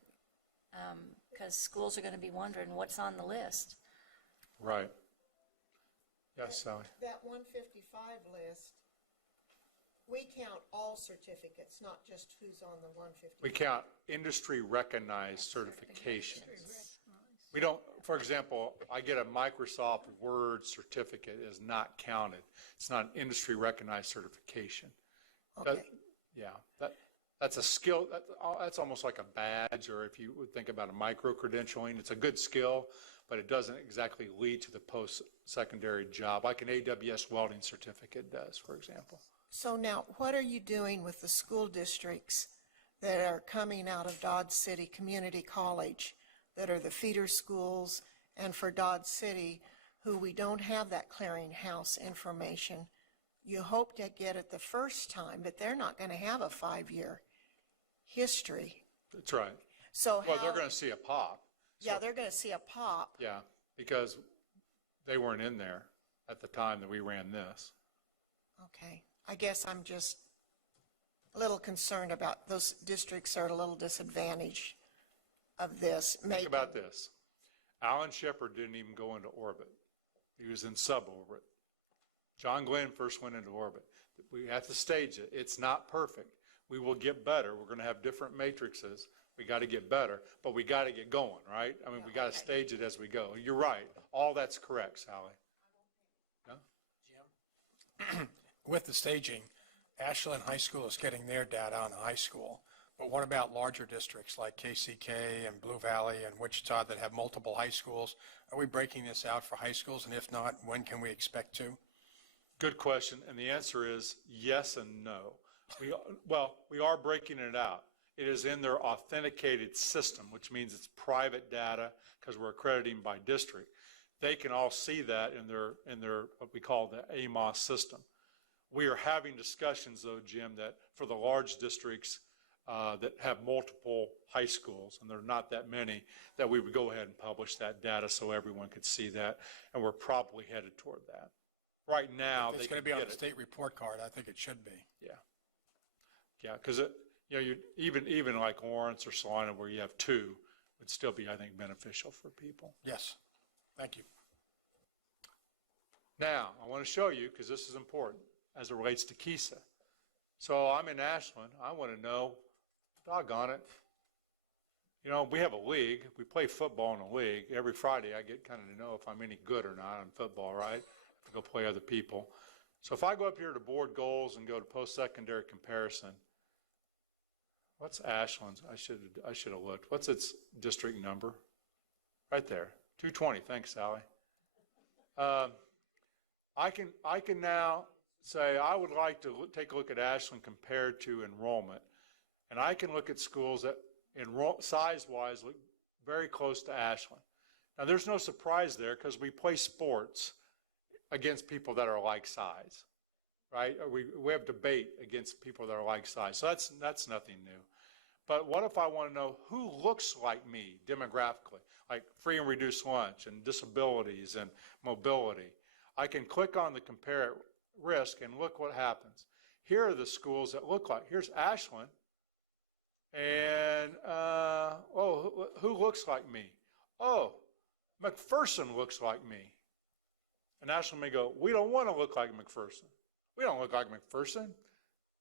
because schools are going to be wondering what's on the list. Right. Yes, Sally. That 155 list, we count all certificates, not just who's on the 155. We count industry recognized certifications. We don't, for example, I get a Microsoft Word certificate is not counted. It's not an industry recognized certification. Okay. That's a skill, that's almost like a badge, or if you would think about a micro-credentialing, it's a good skill, but it doesn't exactly lead to the post-secondary job, like an AWS welding certificate does, for example. So now, what are you doing with the school districts that are coming out of Dodge City Community College, that are the feeder schools, and for Dodge City, who we don't have that clearinghouse information? You hope to get it the first time, but they're not going to have a 5-year history. That's right. So Well, they're going to see a pop. Yeah, they're going to see a pop. Yeah, because they weren't in there at the time that we ran this. Okay. I guess I'm just a little concerned about those districts are at a little disadvantage of this. Think about this. Alan Shepard didn't even go into orbit. He was in suborbit. John Glenn first went into orbit. We have to stage it. It's not perfect. We will get better. We're going to have different matrices. We got to get better, but we got to get going, right? I mean, we got to stage it as we go. You're right. All that's correct, Sally. Jim? With the staging, Ashland High School is getting their data on the high school, but what about larger districts like KCK and Blue Valley and Wichita that have multiple high schools? Are we breaking this out for high schools, and if not, when can we expect to? Good question, and the answer is yes and no. We are breaking it out. It is in their authenticated system, which means it's private data because we're accrediting by district. They can all see that in their what we call the AMOS system. We are having discussions, though, Jim, that for the large districts that have multiple high schools, and there are not that many, that we would go ahead and publish that data so everyone could see that, and we're probably headed toward that. Right now, It's they going can to be on get the it. state report card. I think it should be. Yeah. Yeah, because even like Lawrence or Salina, where you have two, would still be, I think, beneficial for people. Yes. Thank you. Now, I want to show you, because this is important, as it relates to KISA. So I'm in Ashland. I want to know, doggone it. You know, we have a league. We play football in a league. Every Friday I get kind of to know if I'm any good or not on football, right? To go play other people. So if I go up here to board goals and go to post-secondary comparison, what's Ashland's? I should have looked. What's its district number? Right there, 220. Thanks, Sally. I can now say I would like to take a look at Ashland compared to enrollment, and I can look at schools that size-wise look very close to Ashland. Now, there's no surprise there because we play sports against people that are like size, right? We have debate against people that are like size, so that's nothing new. But what if I want to know who looks like me demographically, like free and reduced lunch and disabilities and mobility? I can click on the compare at risk and look what happens. Here are the schools that look like. Here's Ashland. And, who looks like me? Oh, McPherson looks like me. And Ashland may go, we don't want to look like McPherson. We don't look like McPherson.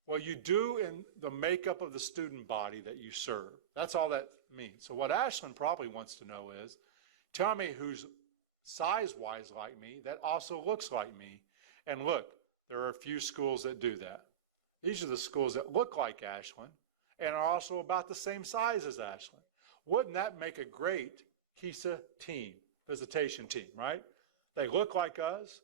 Well, you do in the makeup of the student body that you serve. That's all that means. So what Ashland probably wants to know is, tell me who's size-wise like me that also looks like me. And look, there are a few schools that do that. These are the schools that look like Ashland and are also about the same size as Ashland. Wouldn't that make a great KISA team, visitation team, right? They look like us.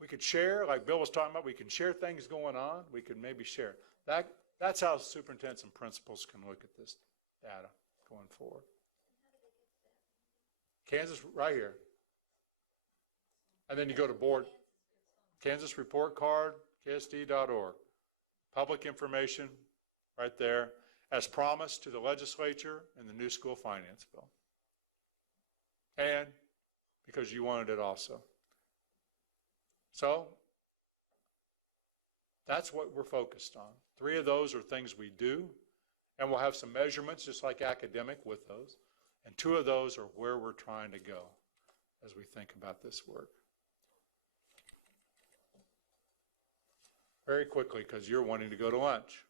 We could share, like Bill was talking about, we can share things going on. We could maybe share. That's how superintendents and principals can look at this data going forward. Kansas, right here. And then you go to board, Kansas report card, KSDE.org. Public information right there, as promised to the legislature in the new school finance bill. And because you wanted it also. So that's what we're focused on. 3 of those are things we do, and we'll have some measurements just like academic with those. And 2 of those are where we're trying to go as we think about this work. Very quickly, because you're wanting to go to lunch.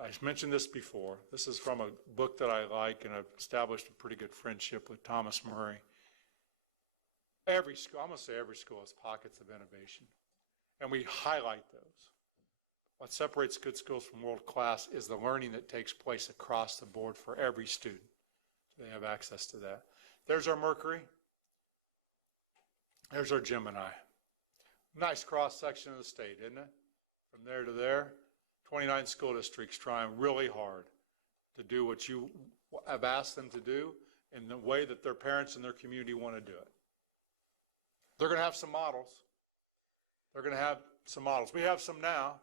I mentioned this before. This is from a book that I like, and I've established a pretty good friendship with Thomas Murray. Every school, I'm going to say every school has pockets of innovation, and we highlight those. What separates good schools from world class is the learning that takes place across the board for every student. They have access to that. There's our Mercury. There's our Gemini. Nice cross-section of the state, isn't it? From there to there, 29 school districts trying really hard to do what you have asked them to do in the way that their parents and their community want to do it. They're going to have some models. They're going to have some models. We have some now.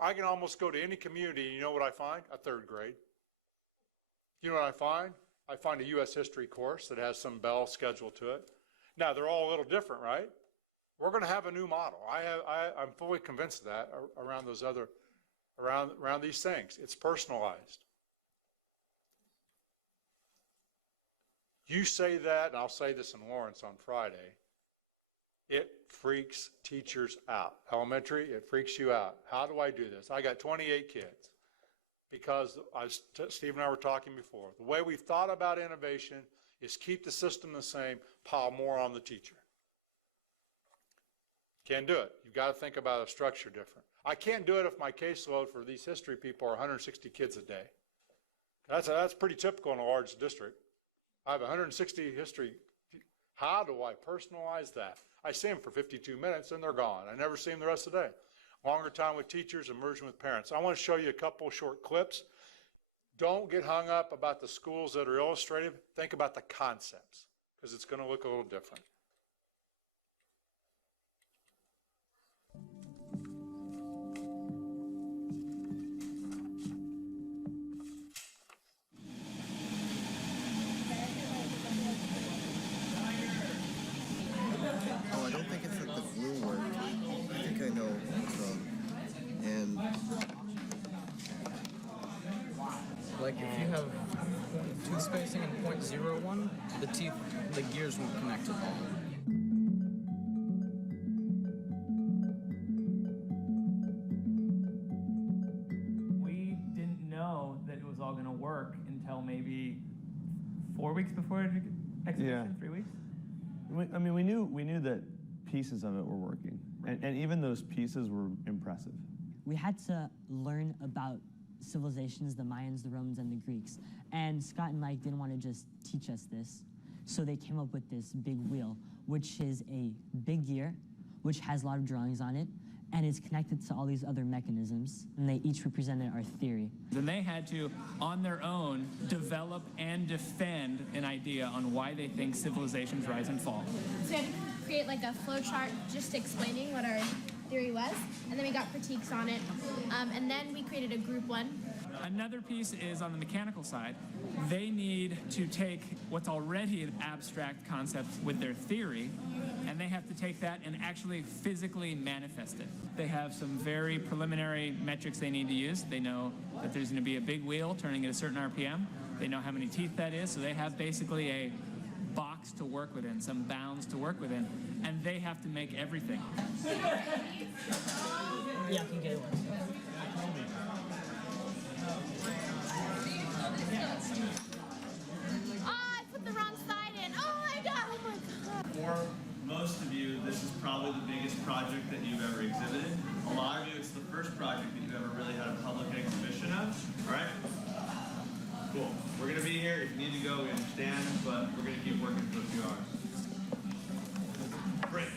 I can almost go to any community, and you know what I find? A 3rd grade. You know what I find? I find a U.S. history course that has some bell schedule to it. Now, they're all a little different, right? We're going to have a new model. I'm fully convinced of that around those other, around these things. It's personalized. You say that, and I'll say this in Lawrence on Friday, it freaks teachers out. Elementary, it freaks you out. How do I do this? I got 28 kids because Steve and I were talking before. The way we've thought about innovation is keep the system the same, pile more on the teacher. Can't do it. You've got to think about a structure different. I can't do it if my caseload for these history people are 160 kids a day. That's pretty typical in a large district. I have 160 history. How do I personalize that? I see them for 52 minutes and they're gone. I never see them the rest of the day. Longer time with teachers, immersion with parents. I want to show you a couple short clips. Don't get hung up about the schools that are illustrative. Think about the concepts because it's going to look a little different. tooth spacing in .01, the gears won't connect at all. We didn't know that it was all going to work until maybe 4 weeks before exhibition, Yeah. 3 weeks. We knew that pieces of it were working, and even those pieces were impressive. We had to learn about civilizations, the Mayans, the Romans, and the Greeks. And Scott and Mike didn't want to just teach us this, so they came up with this big wheel, which is a big gear, which has a lot of drawings on it, and is connected to all these other mechanisms, and they each represented our theory. Then they had to, on their own, develop and defend an idea on why they think civilizations rise and fall. So we had to create like a flow chart just explaining what our theory was, and then we got critiques on it, and then we created a group one. Another piece is on the mechanical side. They need to take what's already an abstract concept with their theory, and they have to take that and actually physically manifest it. They have some very preliminary metrics they need to use. They know that there's going to be a big wheel turning at a certain RPM. They know how many teeth that is, so they have basically a box to work within, some bounds to work within, and they have to make everything. Yeah, I can get one. Oh, I put the wrong side in. Oh my god, oh my god. For most of you, this is probably the biggest project that you've ever exhibited. A lot of you, it's the first project that you've ever really had a public exhibition of. All right? Cool. We're going to be here. If you need to go, we understand, but we're going to keep working for a few hours. Break.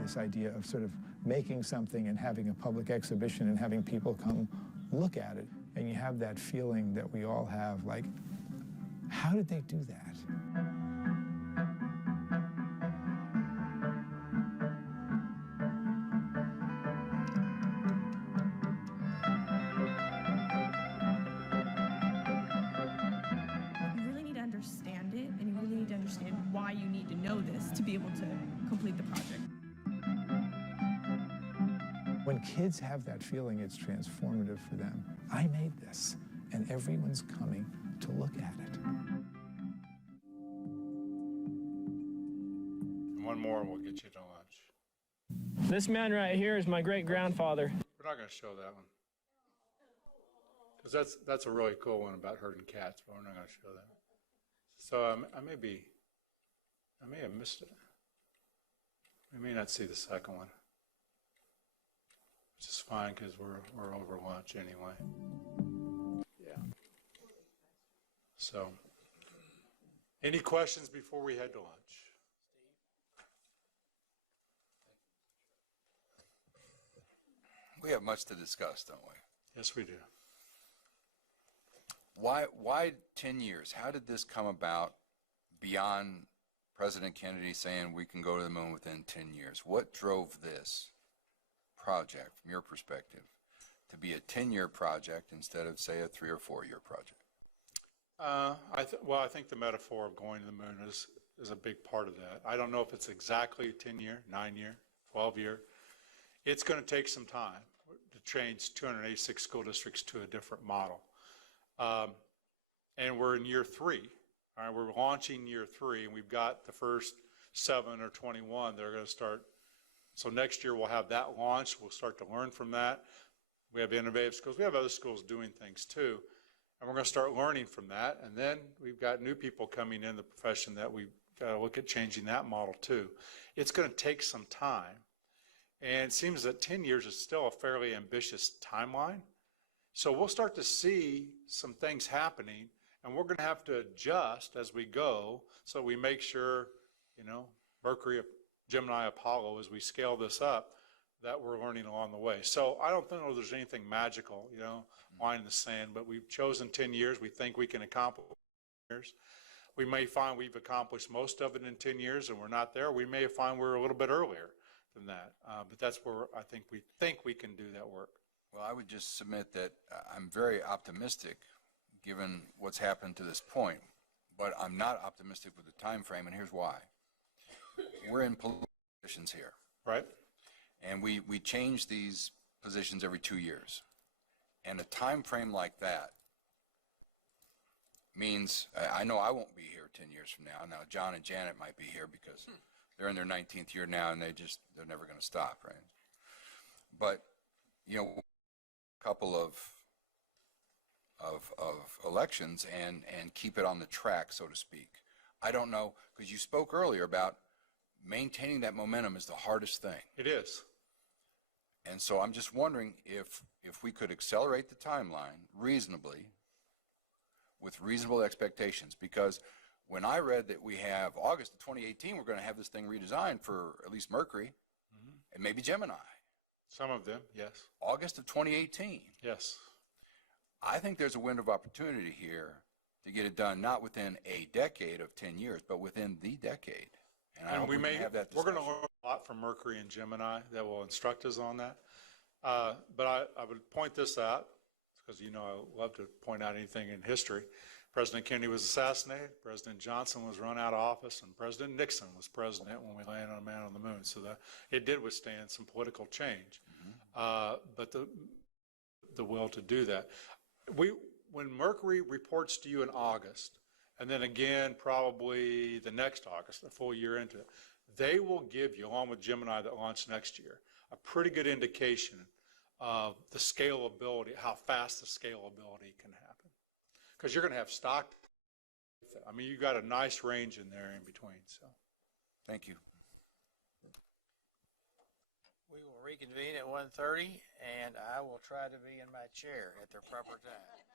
This idea of sort of making something and having a public exhibition and having people come look at it, and you have that feeling that we all have, like, how did they do that? You really need to understand it, and you really need to understand why you need to know this to be able to complete the project. When kids have that feeling, it's transformative for them. I made this, and everyone's coming to look at it. One more and we'll get you to lunch. This man right here is my great-grandfather. We're not going to show that one. Because that's a really cool one about herding cats, but we're not going to show that. So I may have missed it. We may not see the second one. Which is fine because we're over lunch anyway. Yeah. So, any questions before we head to lunch? We have much to discuss, don't we? Yes, we do. Why 10 years? How did this come about beyond President Kennedy saying we can go to the moon within 10 years? What drove this project, from your perspective, to be a 10-year project instead of, say, a 3 or 4 year project? I think the metaphor of going to the moon is a big part of that. I don't know if it's exactly 10-year, 9-year, 12-year. It's going to take some time to change 286 school districts to a different model. And we're in year 3. All right, we're launching year 3, and we've got the first 7 or 21 that are going to start. So next year we'll have that launched. We'll start to learn from that. We have innovative schools. We have other schools doing things too. And we're going to start learning from that. And then we've got new people coming in the profession that we've got to look at changing that model too. It's going to take some time. And it seems that 10 years is still a fairly ambitious timeline. So we'll start to see some things happening, and we're going to have to adjust as we go so we make sure, Mercury, Gemini, Apollo, as we scale this up, that we're learning along the way. So I don't think there's anything magical, line in the sand, but we've chosen 10 years. We think we can accomplish years. We may find we've accomplished most of it in 10 years and we're not there. We may find we're a little bit earlier than that. But that's where I think we can do that work. Well, I would just submit that I'm very optimistic, given what's happened to this point. but I'm not optimistic with the time frame, and here's why. We're in political positions here. Right. And we change these positions every 2 years. And a time frame like that means, I know I won't be here 10 years from now. Now, John and Janet might be here because they're in their 19th year now, and they're never going to stop, right? But, you know, a couple of elections and keep it on the track, so to speak. I don't know, because you spoke earlier about maintaining that momentum is the hardest thing. It is. And so I'm just wondering if we could accelerate the timeline reasonably with reasonable expectations, because when I read that we have August of 2018, we're going to have this thing redesigned for at least Mercury and maybe Gemini. Some of them, yes. August of 2018. Yes. I think there's a window of opportunity here to get it done, not within a decade of 10 years, but within the decade. And I hope we can have that we're discussion. going to learn a lot from Mercury and Gemini that will instruct us on that. But I would point this out, because you know I love to point out anything in history. President Kennedy was assassinated, President Johnson was run out of office, and President Nixon was president when we landed on a man on the moon. So that it did withstand some political change, but the will to do that. When Mercury reports to you in August, and then again probably the next August, a full year into it, they will give you, along with Gemini that launched next year, a pretty good indication of the scalability, how fast the scalability can happen. Because you're going to have stock. I mean, you've got a nice range in there in between. So, thank you. We will reconvene at 1:30, and I will try to be in my chair at the proper time.